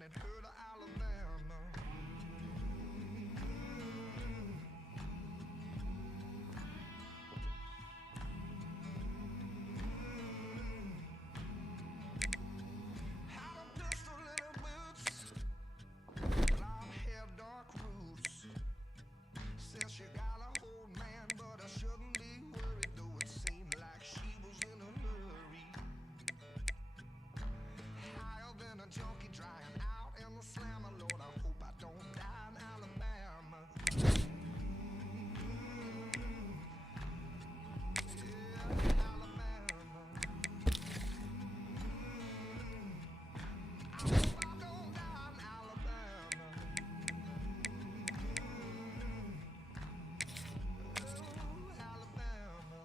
it hurt Alabama. Had a pistol in her boots, blonde hair, dark roots. Says she got a hold man, but I shouldn't be worried, though it seemed like she was in a hurry. Higher than a junkie drying out in the slammer, Lord, I hope I don't die in Alabama. Yeah, Alabama. I hope I don't die in Alabama. Oh, Alabama.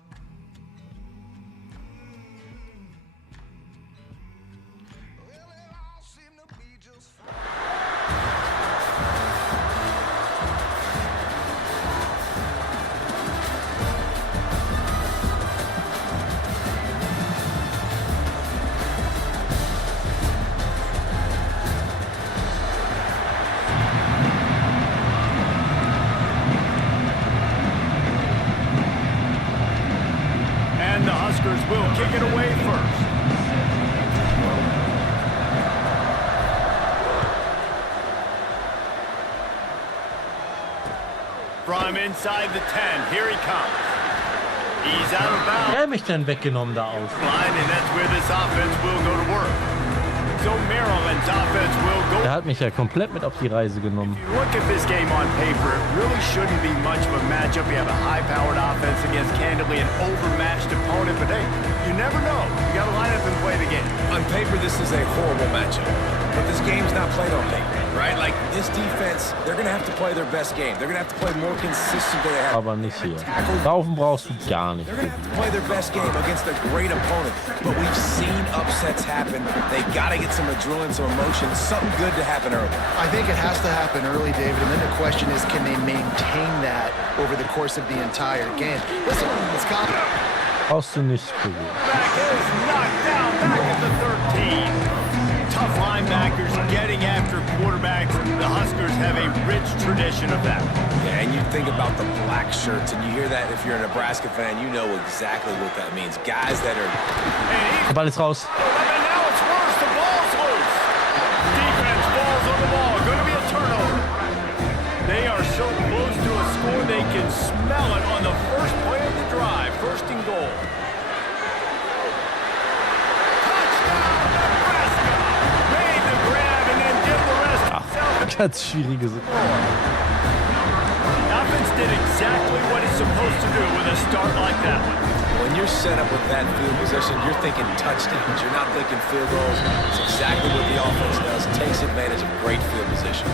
Well, it all seemed to be just fine. And the Huskers will kick it away first. From inside the 10, here he comes. He's out of bounds. Wer hat mich denn weggenommen da auf? Line, and that's where this offense will go to work. So Maryland's offense will go. Der hat mich ja komplett mit auf die Reise genommen. If you look at this game on paper, it really shouldn't be much of a matchup. You have a high-powered offense against candidly an overmatched opponent, but hey, you never know. You got to line up and play the game. On paper, this is a horrible matchup. But this game's not played on paper, right? Like, this defense, they're going to have to play their best game. They're going to have to play more consistent than they have. Aber nicht hier. Laufen brauchst du gar nicht. They're going to have to play their best game against a great opponent. But we've seen upsets happen. They got to get some adrenaline, some emotion, something good to happen early. I think it has to happen early, David, and then the question is, can they maintain that over the course of the entire game? Listen, it's confident. Brauchst du nicht probieren. Back is knocked down back at the 13. Tough linebackers getting after quarterbacks. The Huskers have a rich tradition of that. Yeah, and you think about the black shirts, and you hear that if you're a Nebraska fan, you know exactly what that means. Guys that are... Der Ball ist raus. And now it's worse. The ball's loose. Defense falls on the ball. Going to be a turnover. They are so close to a score, they can smell it on the first play of the drive. First and goal. Ganz schwierige Situation. Offense did exactly what it's supposed to do with a start like that one. When you're set up with that field position, you're thinking touchdowns. You're not thinking field goals. It's exactly what the offense does. Takes advantage of great field position.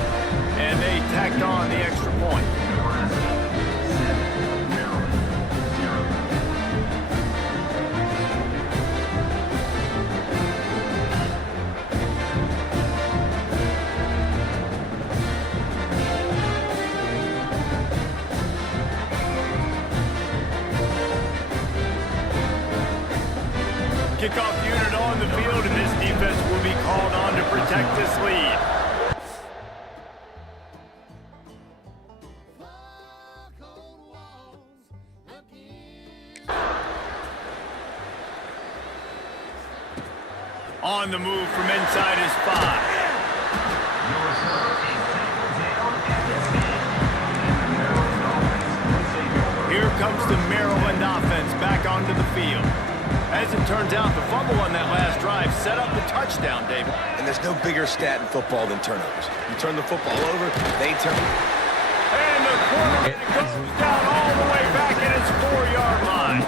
And they tacked on the extra point. Kickoff unit on the field, and this defense will be called on to protect this lead. On the move from inside his 5. Here comes the Maryland offense back onto the field. As it turns out, the fumble on that last drive set up the touchdown, David. And there's no bigger stat in football than turnovers. You turn the football over, they turn. And the quarterback goes down all the way back at its 4-yard line.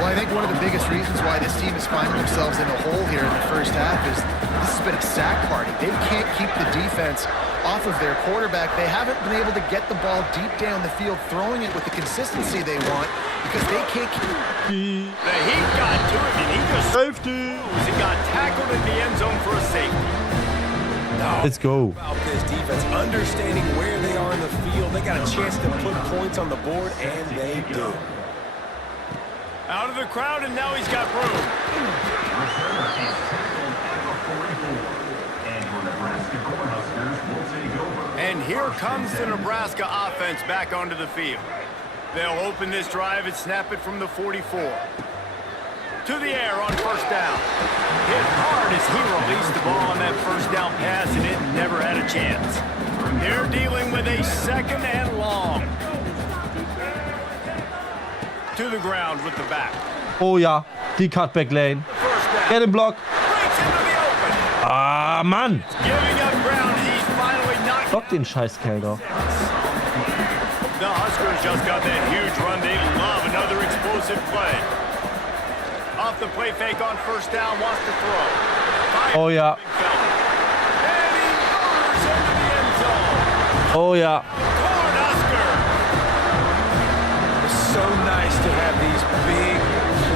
Well, I think one of the biggest reasons why this team is finding themselves in a hole here in the first half is this has been a sack party. They can't keep the defense off of their quarterback. They haven't been able to get the ball deep down the field, throwing it with the consistency they want because they can't keep... The heat got to him, and he just safety. He got tackled in the end zone for a safety. Let's go. About this defense, understanding where they are in the field, they got a chance to put points on the board, and they do. Out of the crowd, and now he's got room. Returner is tackled at the 44, and your Nebraska here comes the Nebraska offense back onto the field. They'll open this drive and snap it from the 44. To the air on first down. Hit hard as he released the ball on that first down pass, and it never had a chance. They're dealing with a second and long. To the ground with the back. Oh ja, die Cutback Lane. First down. Get him block. Breaks into the open. Ah, Mann. Giving up ground as he's finally knocked. Block den Scheißkerl doch. The Huskers just got that huge run. They love another explosive play. Off the play fake on first down, wants to throw. Fires Oh ja. and he murders into the end zone. Oh ja. Cornhusker. It's so nice to have these big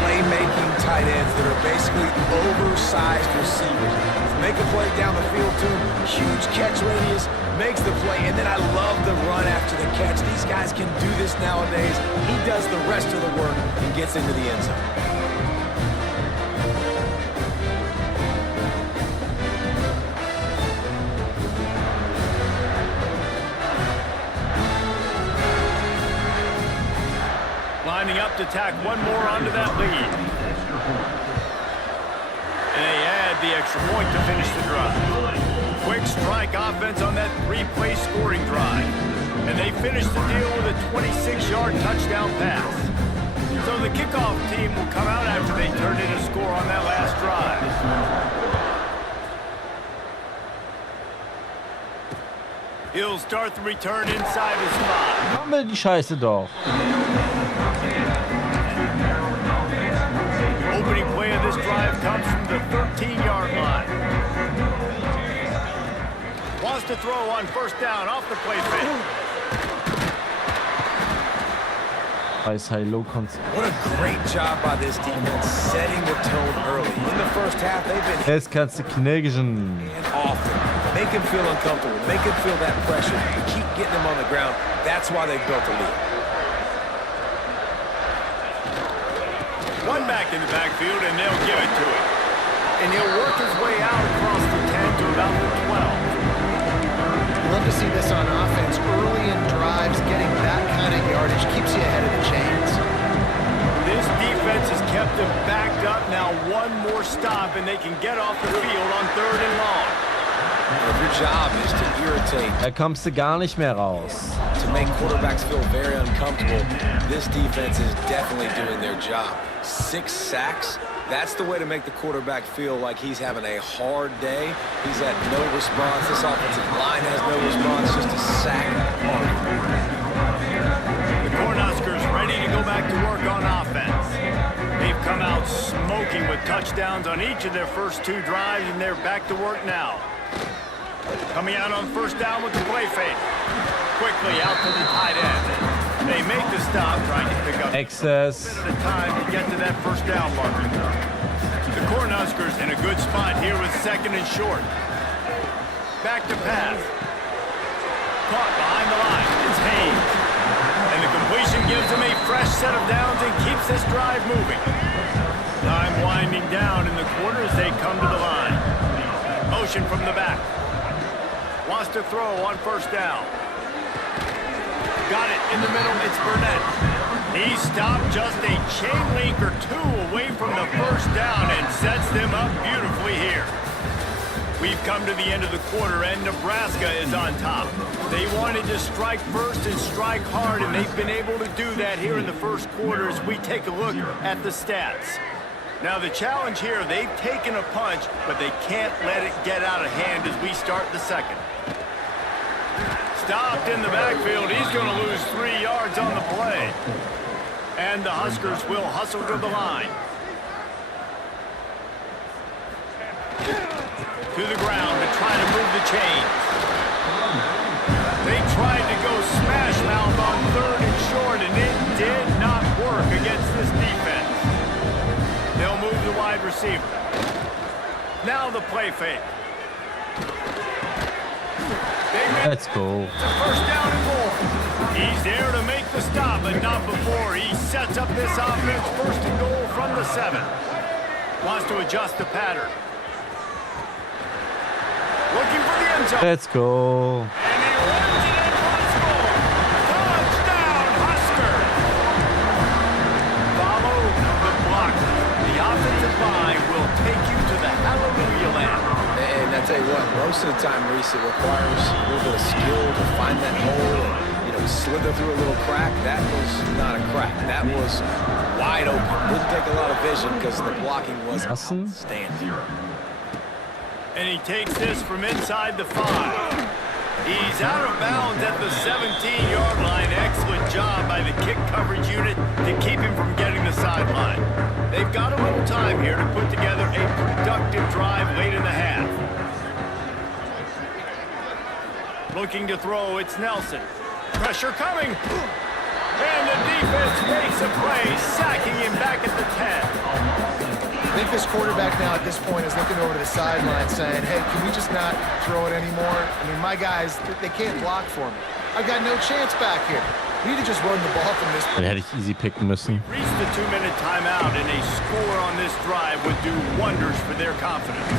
playmaking tight ends that are basically oversized receivers. Make a play down the field to him, huge catch radius, makes the play, and then I love the run after the catch. These guys can do this nowadays. He does the rest of the work and gets into the end zone. Lining up to tack one more onto that lead. And they add the extra point to finish the drive. Quick strike offense on that three-play scoring drive. And they finish the deal with a 26-yard touchdown pass. So the kickoff team will come out after they turned in a score on that last drive. He'll start the return inside his spot. Machen wir die Scheiße doch. Opening play of this drive comes from the 13-yard line. Wants to throw on first down off the play fake. Weiß High-Low Konzept. What a great job by this defense setting the tone early. In the first half, they've been Jetzt kannst du knirschen. and often. Make him feel uncomfortable. Make him feel that pressure. Keep getting him on the ground. That's why they built the lead. One back in the backfield, and they'll give it to him. And he'll work his way out across the 10 to about the 12. Love to see this on offense. Early in drives, getting that kind of yardage keeps you ahead of the chains. This defense has kept them backed up. Now one more stop, and they can get off the field on third and long. If your job is to irritate, Da kommst du gar nicht mehr raus. to make quarterbacks feel very uncomfortable, this defense is definitely doing their job. 6 sacks, that's the way to make the quarterback feel like he's having a hard day. He's had no response. This offensive line has no response, just a sack hard. The Cornhuskers ready to go back to work on offense. They've come out smoking with touchdowns on each of their first 2 drives, and they're back to work now. Coming out on first down with the play fake. Quickly out to the tight end. They make the stop, trying to pick up Excess. a bit at a time to get to that first down marker. The Cornhuskers in a good spot here with second and short. Back to pass. Caught behind the line. It's Haynes. And the completion gives them a fresh set of downs and keeps this drive moving. Time winding down in the quarter as they come to the line. Motion from the back. Wants to throw on first down. Got it in the middle. It's Burnett. He stopped just a chain link or 2 away from the first down and sets them up beautifully here. We've come to the end of the quarter, and Nebraska is on top. They wanted to strike first and strike hard, and they've been able to do that here in the first quarter as we take a look at the stats. Now, the challenge here, they've taken a punch, but they can't let it get out of hand as we start the second. Stopped in the backfield. He's going to lose 3 yards on the play. And the Huskers will hustle to the line. To the ground to try to move the chains. They tried to go smash mouth on third and short, and it did not work against this defense. They'll move the wide receiver. Now the play fake. Let's go. It's a first down and more. He's there to make the stop, but not before. He sets up this offense first and goal from the 7. Wants to adjust the pattern. Looking for the end zone. Let's go. And he Slams it in for the score. Touchdown, Huskers. Follow the blocker. The offensive line will take you to the hallelujah land. And I tell you what, most of the time, Reese, it requires a little bit of skill to find that hole and, you know, slither through a little crack. That was not a crack. That was wide open. Didn't take a lot of vision because the blocking was outstanding. And he takes this from inside the 5. He's out of bounds at the 17-yard line. Excellent job by the kick coverage unit to keep him from getting the sideline. They've got a little time here to put together a productive drive late in the half. Looking to throw, it's Nelson. Pressure coming. And the defense makes a play, sacking him back at the 10. I think this quarterback now at this point is looking over to the sideline saying, hey, can we just not throw it anymore? I mean, my guys, they can't block for me. I've got no chance back here. We need to just run the ball from this point. Den hätte ich easy picken müssen. Reach the 2-minute timeout, and a score on this drive would do wonders for their confidence.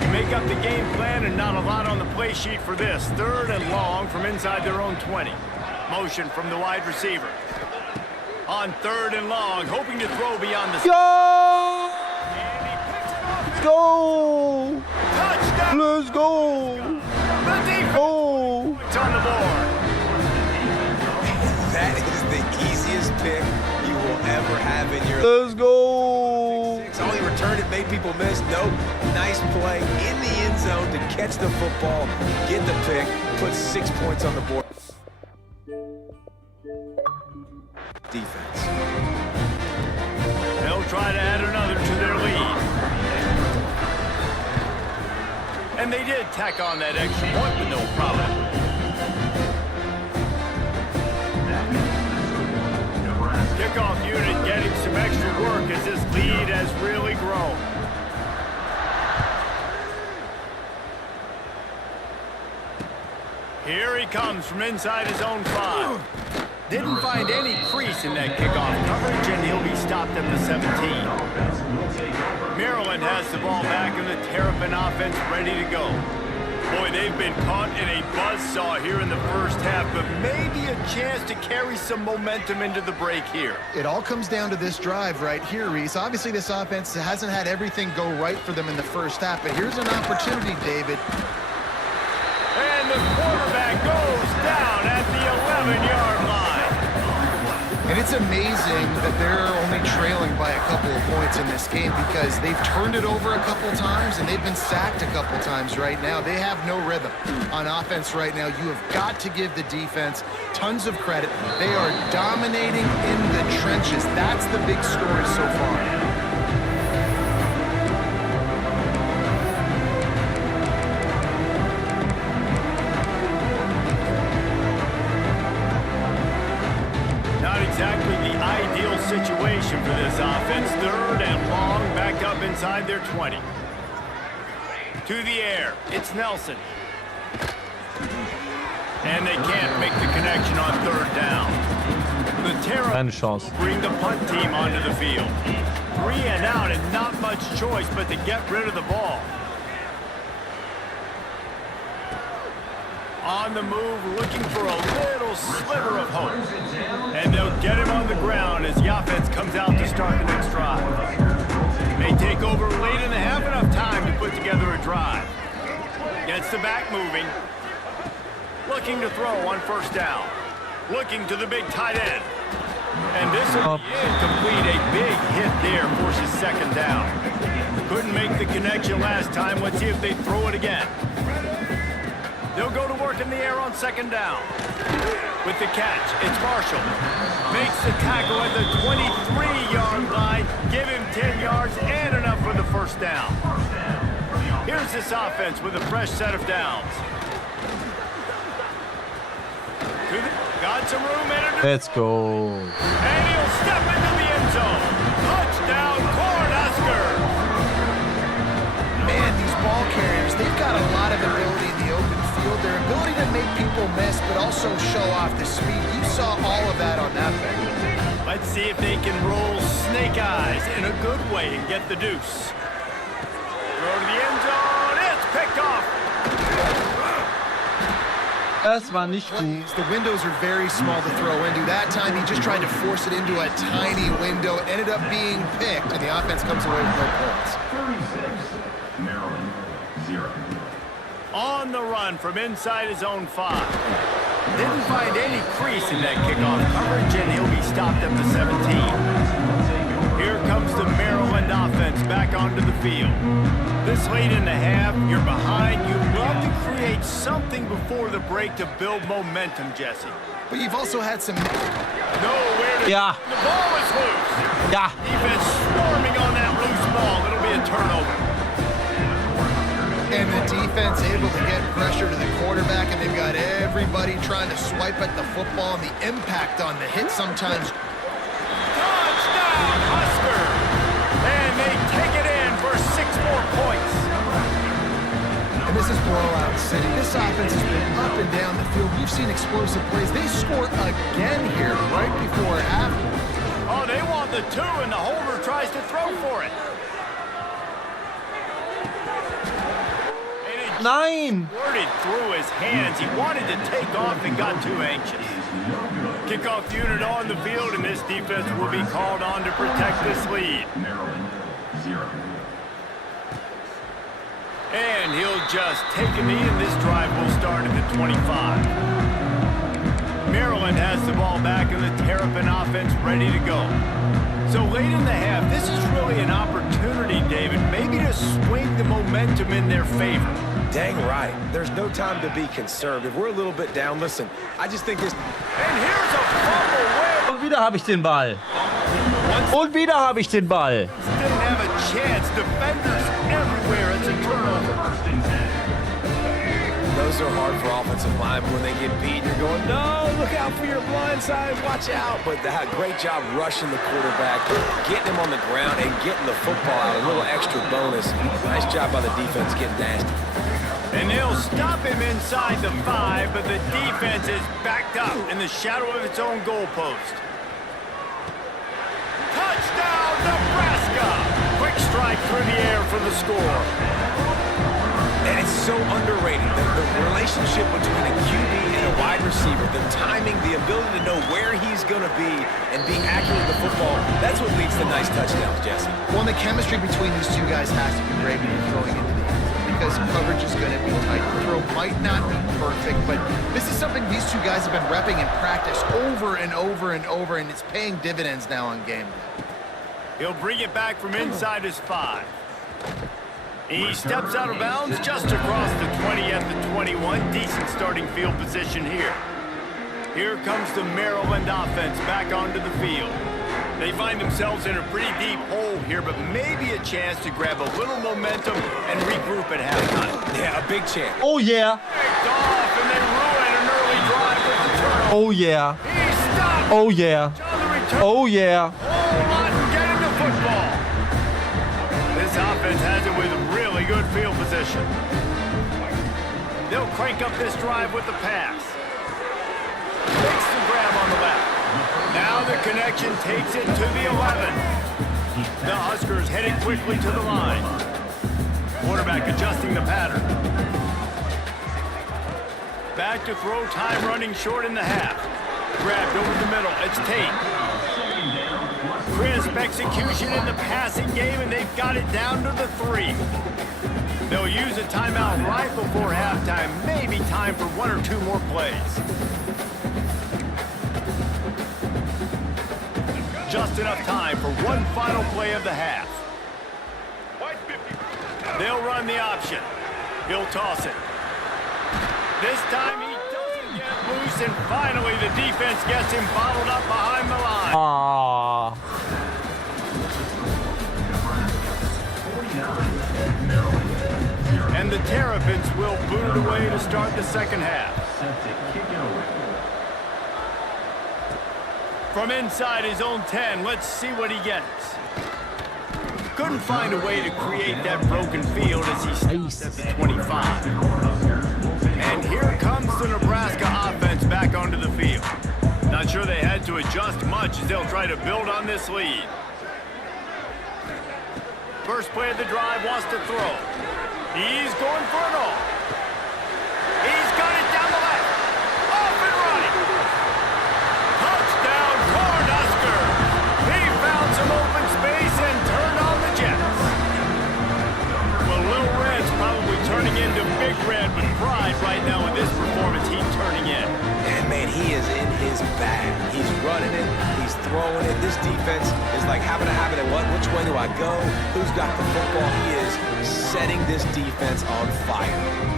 You make up the game plan and not a lot on the play sheet for this. 3rd and long from inside their own 20. Motion from the wide receiver. On 3rd and long, hoping to throw beyond the... Go! And he picks it off. Go! Touchdown! Let's go! The defense Go! points on the board. That is the easiest pick you will ever have in your life. Let's go! All he returned it made people miss. Nope. Nice play in the end zone to catch the football, get the pick, put 6 points on the board. Defense. They'll try to add another to their lead. And they did tack on that extra point with no problem. Kickoff unit getting some extra work as this lead has really grown. Here he comes from inside his own 5. Didn't find any crease in that kickoff coverage, and he'll be stopped at the 17. Maryland has the ball back, and the Terrapin offense ready to go. Boy, they've been caught in a buzzsaw here in the first half, but maybe a chance to carry some momentum into the break here. It all comes down to this drive right here, Reese. Obviously, this offense hasn't had everything go right for them in the first half, but here's an opportunity, David. And the quarterback goes down at the 11-yard line. And it's amazing that they're only trailing by a couple of points in this game because they've turned it over a couple times and they've been sacked a couple times right now. They have no rhythm on offense right now. You have got to give the defense tons of credit. They are dominating in the trenches. That's the big story so far. Exactly the ideal situation for this offense. 3rd and long, back up inside their 20. To the air, it's Nelson. And they can't make the connection on 3rd down. The Terrapins bring the punt team onto the field. 3 and out and not much choice but to get rid of the ball. On the move, looking for a little sliver of hope. And they'll get him on the ground as Yafets comes out to start the next drive. May take over late in the half, enough time to put together a drive. Gets the back moving. Looking to throw on 1st down. Looking to the big tight end. And this will be incomplete. A big hit there forces 2nd down. Couldn't make the connection last time. Let's see if they throw it again. They'll go to work in the air on 2nd down. With the catch, it's Marshall. Makes the tackle at the 23-yard line. Give him 10 yards and enough for the 1st down. Here's this offense with a fresh set of downs. Got some room in it. Let's go. And he'll step into the end zone. Touchdown, Cornhuskers. Man, these ball carriers, they've got a lot of ability in the open field. Their ability to make people miss, but also show off the speed. You saw all of that on that thing. Let's see if they can roll snake eyes in a good way and get the deuce. Throw to the end zone. It's picked off. Das war nicht gut. plays, the windows are very small to throw into. That time, he just tried to force it into a tiny window. It ended up being picked, and the offense comes away with no points. 36, Maryland, 0. On the run from inside his own 5. Didn't find any crease in that kickoff coverage, and he'll be stopped at the 17. Here comes the Maryland offense back onto the field. This late in the half, you're behind. You love to create something before the break to build momentum, Jesse. But you've also had some... Nowhere to... Ja. The ball is loose. Ja. Defense swarming on that loose ball. It'll be a turnover. And the defense able to get pressure to the quarterback, and they've got everybody trying to swipe at the football, and the impact on the hit sometimes. Touchdown, Husker! And they take it in for 6 more points. And this is blowout city. This offense has been up and down the field. We've seen explosive plays. They score again here right before half. Oh, they want the 2, and the holder tries to throw for it. Nein. Squirted through his hands. He wanted to take off and got too anxious. Kickoff unit on the field, and this defense will be called on to protect this lead. Maryland, 0. And he'll just take a knee, and this drive will start at the 25. Maryland has the ball back, and the Terrapin offense ready to go. So late in the half, this is really an opportunity, David, maybe to swing the momentum in their favor. Dang right. There's no time to be concerned. If we're a little bit down, listen, I just think this... And here's a fumble where... Und wieder habe ich den Ball. Und wieder habe ich den Ball. Didn't have a chance. Defenders everywhere. It's a turnover. Those are hard for offensive linemen when they get beat. You're going, no, look out for your blind side, watch out. But that great job rushing the quarterback, getting him on the ground, and getting the football out. A little extra bonus. Nice job by the defense getting nasty. And they'll stop him inside the 5, but the defense is backed up in the shadow of its own goalpost. Touchdown, Nebraska! Quick strike through the air for the score. And it's so underrated, the relationship between a QB and a wide receiver, the timing, the ability to know where he's going to be and be accurate with the football, that's what leads to nice touchdowns, Jesse. Well, and the chemistry between these two guys has to be great when you're throwing into the end zone, because coverage is going to be tight. The throw might not be perfect, but this is something these two guys have been repping in practice over and over and over, and it's paying dividends now on game day. He'll bring it back from inside his 5. He steps out of bounds just across the 20 at the 21. Decent starting field position here. Here comes the Maryland offense back onto the field. They find themselves in a pretty deep hole here, but maybe a chance to grab a little momentum and regroup at halftime. Yeah, a big chance. Oh yeah. Picked off, and they ruin an early drive with the turnover. Oh yeah. He stopped. Oh yeah. On the return. Oh yeah. Hold on, get him the football. This offense has it with really good field position. They'll crank up this drive with the pass. Makes the grab on the left. Now the connection takes it to the 11. The Huskers headed quickly to the line. Quarterback adjusting the pattern. Back to throw, time running short in the half. Grabbed over the middle, it's Tate. Crisp execution in the passing game, and they've got it down to the 3. They'll use a timeout right before halftime. Maybe time for 1 or 2 more plays. Just enough time for one final play of the half. They'll run the option. He'll toss it. This time he doesn't get loose, and finally the defense gets him bottled up behind the line. Ah. And the Terrapins will boot it away to start the second half. From inside his own 10, let's see what he gets. Couldn't find a way to create that broken field as he stops at the 25. And here comes the Nebraska offense back onto the field. Not sure they had to adjust much as they'll try to build on this lead. First play of the drive, wants to throw. He's going for it all. He's got it down the left. throwing it. This defense is like having a habit of which way do I go? Who's got the football? He is setting this defense on fire.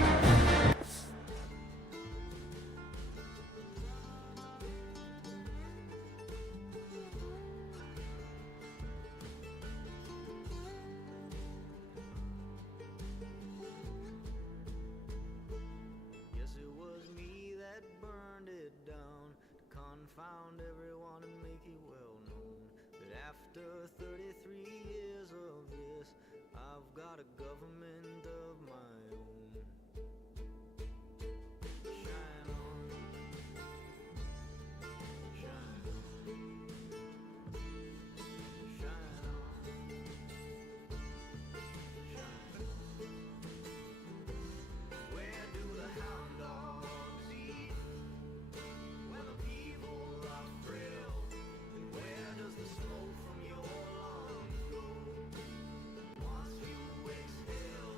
Found everyone and make it well known that after 33 years of this, I've got a government of my own. Shine on, shine on, shine on, shine on. Where do the hound dogs eat? When the people are thrilled, and where does the smoke from your lungs go? Once you exhale,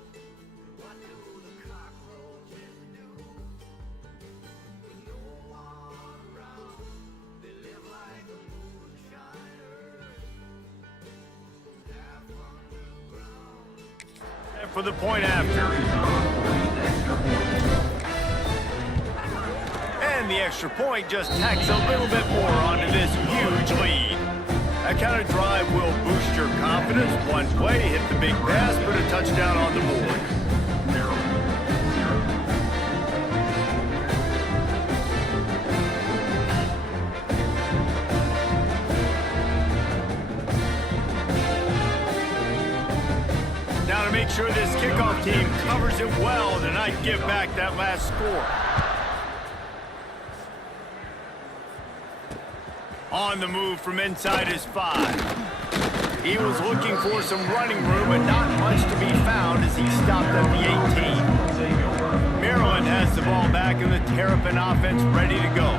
what do the cockroaches do? With no one around, they live like the moonshiners, half underground. And for the point after. And the extra point just tacks a little bit more onto this huge lead. That kind of drive will boost your confidence. One play, hit the big pass, put a touchdown on the board. Now to make sure this kickoff team covers it well tonight, give back that last score. On the move from inside his 5. He was looking for some running room, but not much to be found as he stopped at the 18. Maryland has the ball back and the Terrapin offense ready to go.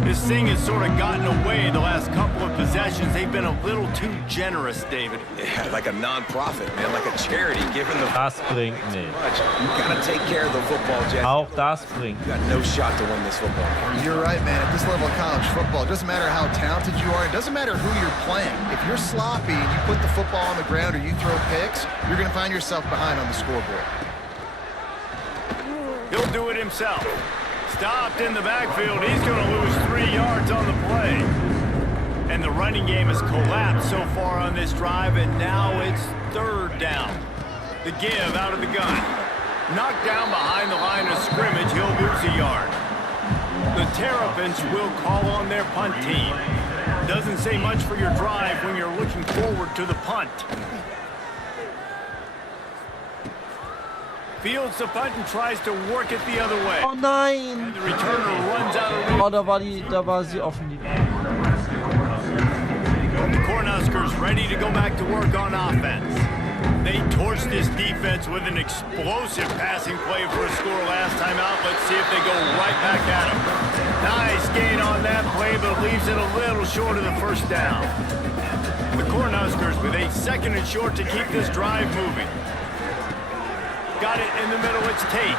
This thing has sort of gotten away the last couple of possessions. They've been a little too generous, David. Yeah, like a non-profit, man, like a charity, giving the Das bringt nichts. You gotta take care of the football, Jesse. Auch das bringt. You got no shot to win this football game. You're right, man. At this level of college football, it doesn't matter how talented you are. It doesn't matter who you're playing. If you're sloppy and you put the football on the ground or you throw picks, you're going to find yourself behind on the scoreboard. He'll do it himself. Stopped in the backfield. He's going to lose 3 yards on the play. And the running game has collapsed so far on this drive, and now it's 3rd down. The give out of the gun. Knocked down behind the line of scrimmage. He'll lose a yard. The Terrapins will call on their punt team. Doesn't say much for your drive when you're looking forward to the punt. Fields the punt and tries to work it the other way. Oh nein! And the returner runs out of reach. Oh, da war sie offen. The Cornhuskers ready to go back to work on offense. They torched this defense with an explosive passing play for a score last time out. Let's see if they go right back at him. Nice gain on that play, but leaves it a little short of the 1st down. The Cornhuskers with a 2nd and short to keep this drive moving. Got it in the middle, it's Tate.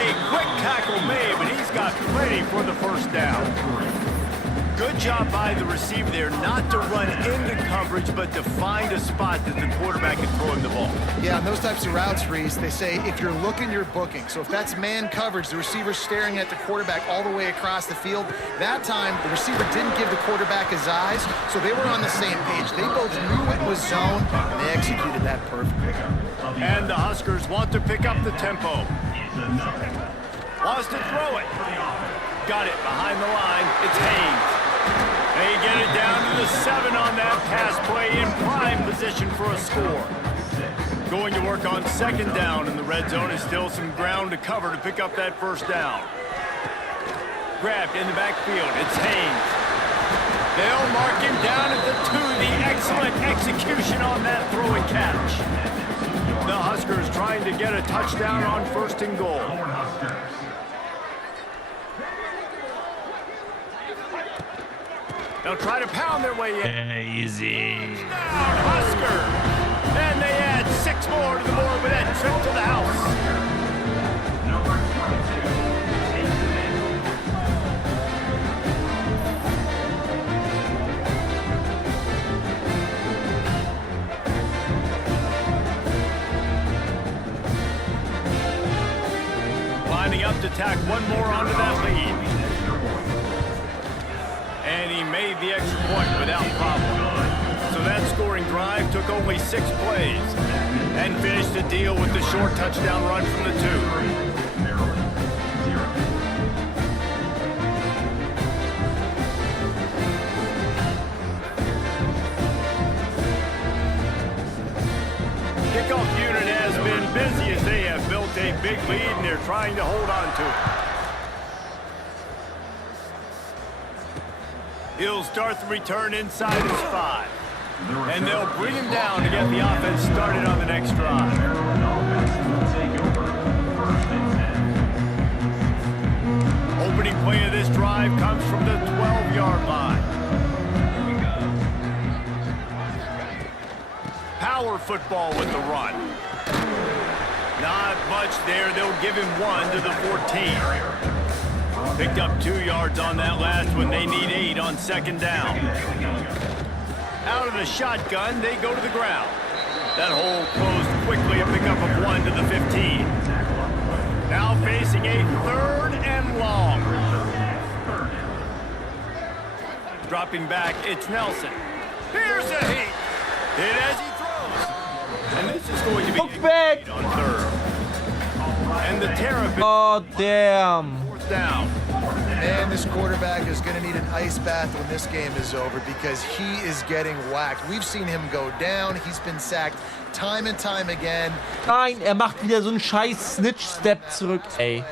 A quick tackle made, but he's got plenty for the 1st down. Good job by the receiver there, not to run into coverage, but to find a spot that the quarterback can throw him the ball. Yeah, on those types of routes, Reese, they say if you're looking, you're booking. So if that's man coverage, the receiver's staring at the quarterback all the way across the field. That time, the receiver didn't give the quarterback his eyes, so they were on the same page. They both knew it was zone, and they executed that perfectly. And the Huskers want to pick up the tempo. Wants to throw it. Got it behind the line. It's Haynes. They get it down to the 7 on that pass play in prime position for a score. Going to work on 2nd down in the red zone is still some ground to cover to pick up that 1st down. Grabbed in the backfield. It's Haynes. They'll mark him down at the 2. The excellent execution on that throw and catch. The Huskers trying to get a touchdown on 1st and goal. They'll try to pound their way in. Easy. Down, Huskers! And they add 6 more to the board with that trip to the house. lining up to tack one more onto that lead. And he made the extra point without problem. So that scoring drive took only 6 plays and finished the deal with the short touchdown run from the 2. Kickoff unit has been busy as they have built a big lead and they're trying to hold on to it. He'll start the return inside his 5. And they'll bring him down to get the offense started on the next drive. Opening play of this drive comes from the 12-yard line. Power football with the run. Not much there. They'll give him 1 to the 14. Picked up 2 yards on that last one. They need 8 on second down. Out of the shotgun, they go to the ground. That hole closed quickly, a pickup of 1 to the 15. Now facing a 3rd and long. Dropping back, it's Nelson. Here's a heat. Hit as he throws. And this is going to be back on 3rd. And the Terrapins. Oh, damn. 4th down. And this quarterback is going to need an ice bath when this game is over because he is getting whacked. We've seen him go down. He's been sacked time and time again. Nein, macht wieder so einen scheiß Snitch-Step zurück. Ey,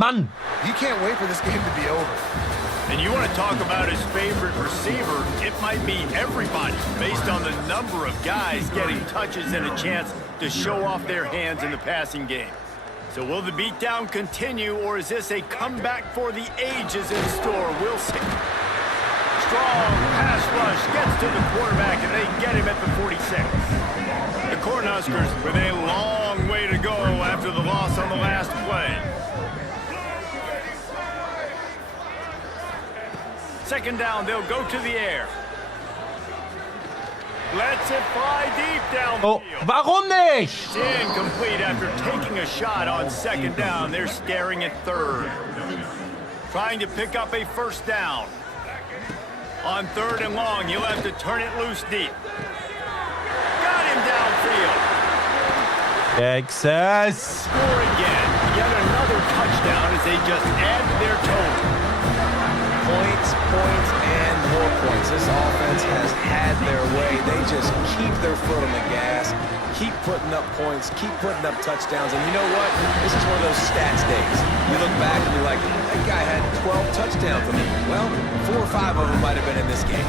Mann. He can't wait for this game to be over. And you want to talk about his favorite receiver, it might be everybody based on the number of guys getting touches and a chance to show off their hands in the passing game. So will the beatdown continue, or is this a comeback for the ages in store? We'll see. Strong pass rush gets to the quarterback, and they get him at the 46. The Cornhuskers with a long way to go after the loss on the last play. Second down, they'll go to the air. Lets it fly deep downfield. Oh, warum nicht? It's incomplete after taking a shot on second down. They're staring at 3rd. Trying to pick up a 1st down. On 3rd and long, he'll have to turn it loose deep. Got him downfield. Texas. Score again. Yet another touchdown as they just add to their total. Points, points, and more points. This offense has had their way. They just keep their foot on the gas, keep putting up points, keep putting up touchdowns. And you know what? This is one of those stats days. You look back and you're like, that guy had 12 touchdowns. I mean, well, 4 or 5 of them might have been in this game.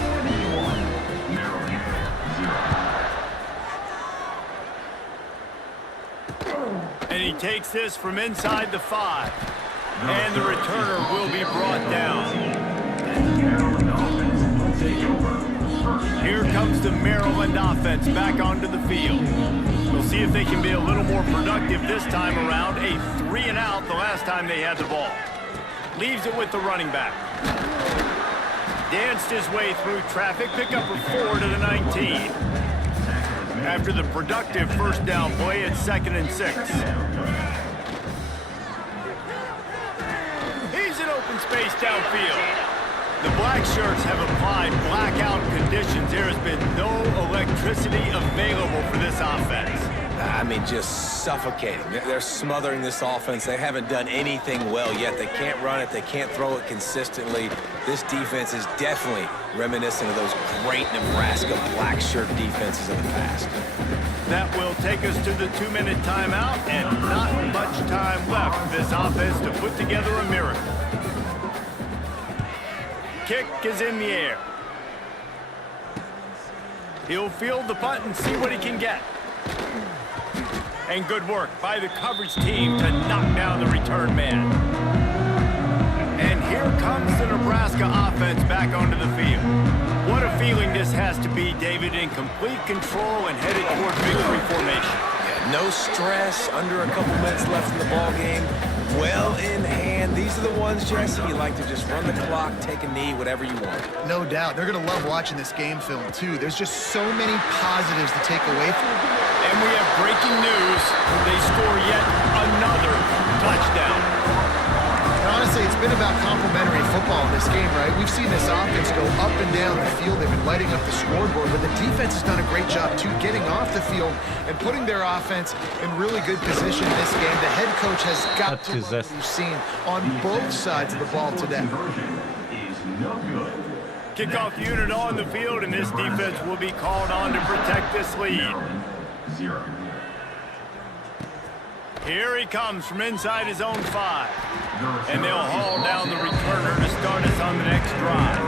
And he takes this from inside the 5. And the returner will be brought down. Here comes the Maryland offense back onto the field. We'll see if they can be a little more productive this time around. A 3-and-out the last time they had the ball. Leaves it with the running back. Danced his way through traffic, pick up a 4 to the 19. After the productive 1st down play, it's 2nd and 6. He's in open space downfield. The black shirts have applied blackout conditions. There has been no electricity available for this offense. I mean, just suffocating. They're smothering this offense. They haven't done anything well yet. They can't run it. They can't throw it consistently. This defense is definitely reminiscent of those great Nebraska black shirt defenses of the past. That will take us to the 2-minute timeout, and not much time left for this offense to put together a miracle. Kick is in the air. He'll field the punt and see what he can get. And good work by the coverage team to knock down the return man. And here comes the Nebraska offense back onto the field. What a feeling this has to be, David, in complete control and headed toward victory formation. No stress, under a couple minutes left in the ball game. Well in hand. These are the ones, Jesse, you like to just run the clock, take a knee, whatever you want. No doubt. They're going to love watching this game film, too. There's just so many positives to take away from it. And we have breaking news. They score yet another touchdown. football in this game, right? We've seen this offense go up and down the field. They've been lighting up the scoreboard, but the defense has done a great job, too, getting off the field and putting their offense in really good position in this game. The head coach has got to love what we've seen on both sides of the ball today. Is no good. Kickoff unit on the field, and this defense will be called on to protect this lead. Maryland, 0. Here he comes from inside his own 5. And they'll haul down the returner to start us on the next drive.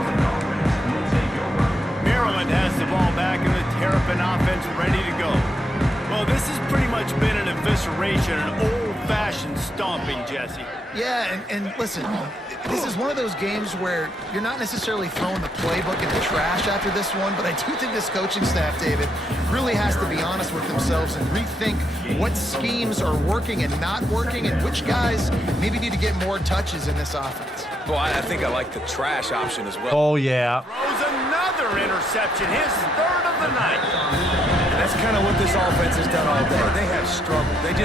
Maryland has the ball back and the Terrapin offense ready to go. Well, this has pretty much been an evisceration, an old-fashioned stomping, Jesse. Yeah, and listen, this is one of those games where you're not necessarily throwing the playbook in the trash after this one, but I do think this coaching staff, David, really has to be honest with themselves and rethink what schemes are working and not working and which guys maybe need to get more touches in this offense. Well, I think I like the trash option as well. Oh, yeah. Throws another interception, his 3rd of the night. That's kind of what this offense has done all day. They have struggled. They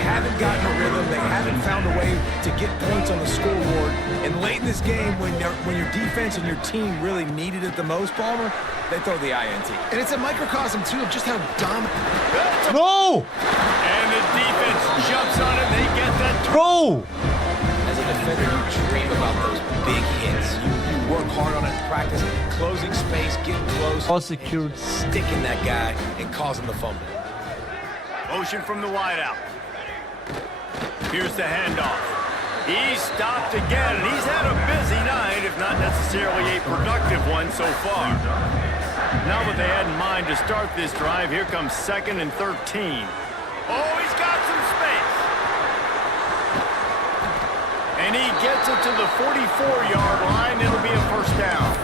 haven't gotten a rhythm. They haven't found a way to get points on the scoreboard. And late in this game, when your defense and your team really needed it the most, Palmer, they throw the INT. And it's a microcosm, too, of just how dominant. No! And the defense jumps on it. They get that. Bro! As a defender, you dream about those big hits. You work hard on it in practice, closing space, getting close, All secured. sticking that guy and causing the fumble. Motion from the wideout. Here's the handoff. He's stopped again, and he's had a busy night, if not necessarily a productive one so far. Now what they had in mind to start this drive, here comes 2nd and 13. Oh, he's got some space. And he gets it to the 44-yard line. It'll be a first down.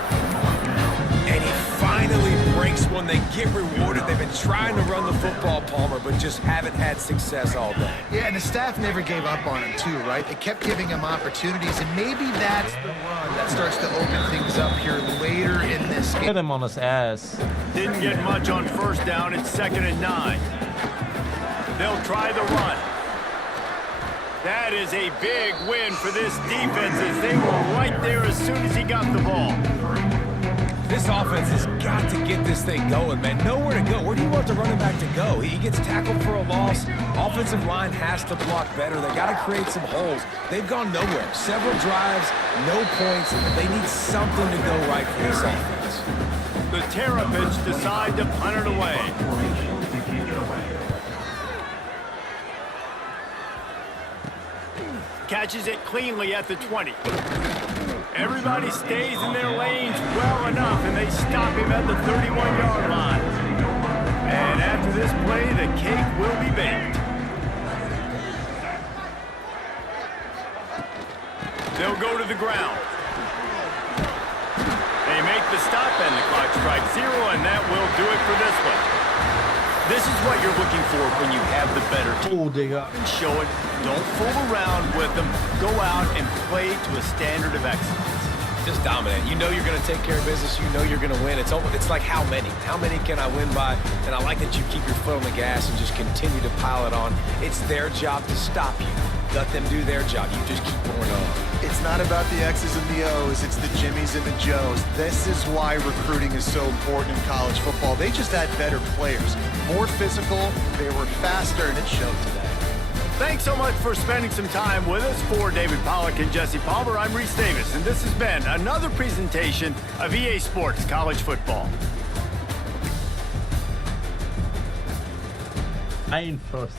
And he finally breaks one. They get rewarded. They've been trying to run the football, Palmer, but just haven't had success all day. Yeah, and the staff never gave up on him, too, right? They kept giving him opportunities, and maybe that's the run that starts to open things up here later in this game. Get him on his ass. Didn't get much on first down. It's 2nd and 9. They'll try the run. That is a big win for this defense as they were right there as soon as he got the ball. This offense has got to get this thing going, man. Nowhere to go. Where do you want the running back to go? He gets tackled for a loss. Offensive line has to block better. They got to create some holes. They've gone nowhere. Several drives, no points. They need something to go right for this offense. The Terrapins decide to punt it away. Catches it cleanly at the 20. Everybody stays in their lanes well enough, and they stop him at the 31-yard line. And after this play, the cake will be baked. They'll go to the ground. They make the stop, and the clock strikes 0, and that will do it for this one. This is what you're looking for when you have the better team. Oh, digga. And show it. Don't fool around with them. Go out and play to a standard of excellence. Just dominate. You know you're going to take care of business. You know you're going to win. It's like how many? How many can I win by? And I like that you keep your foot on the gas and just continue to pile it on. It's their job to stop you. Let them do their job. You just keep going on. It's not about the X's and the O's. It's the Jimmies and the Joes. This is why recruiting is so important in college football. They just had better players. More physical, they were faster, and it showed today. Thanks so much for spending some time with us. For David Pollack and Jesse Palmer, I'm Reese Davis, and this has been another presentation of EA Sports College Football. Einfluss.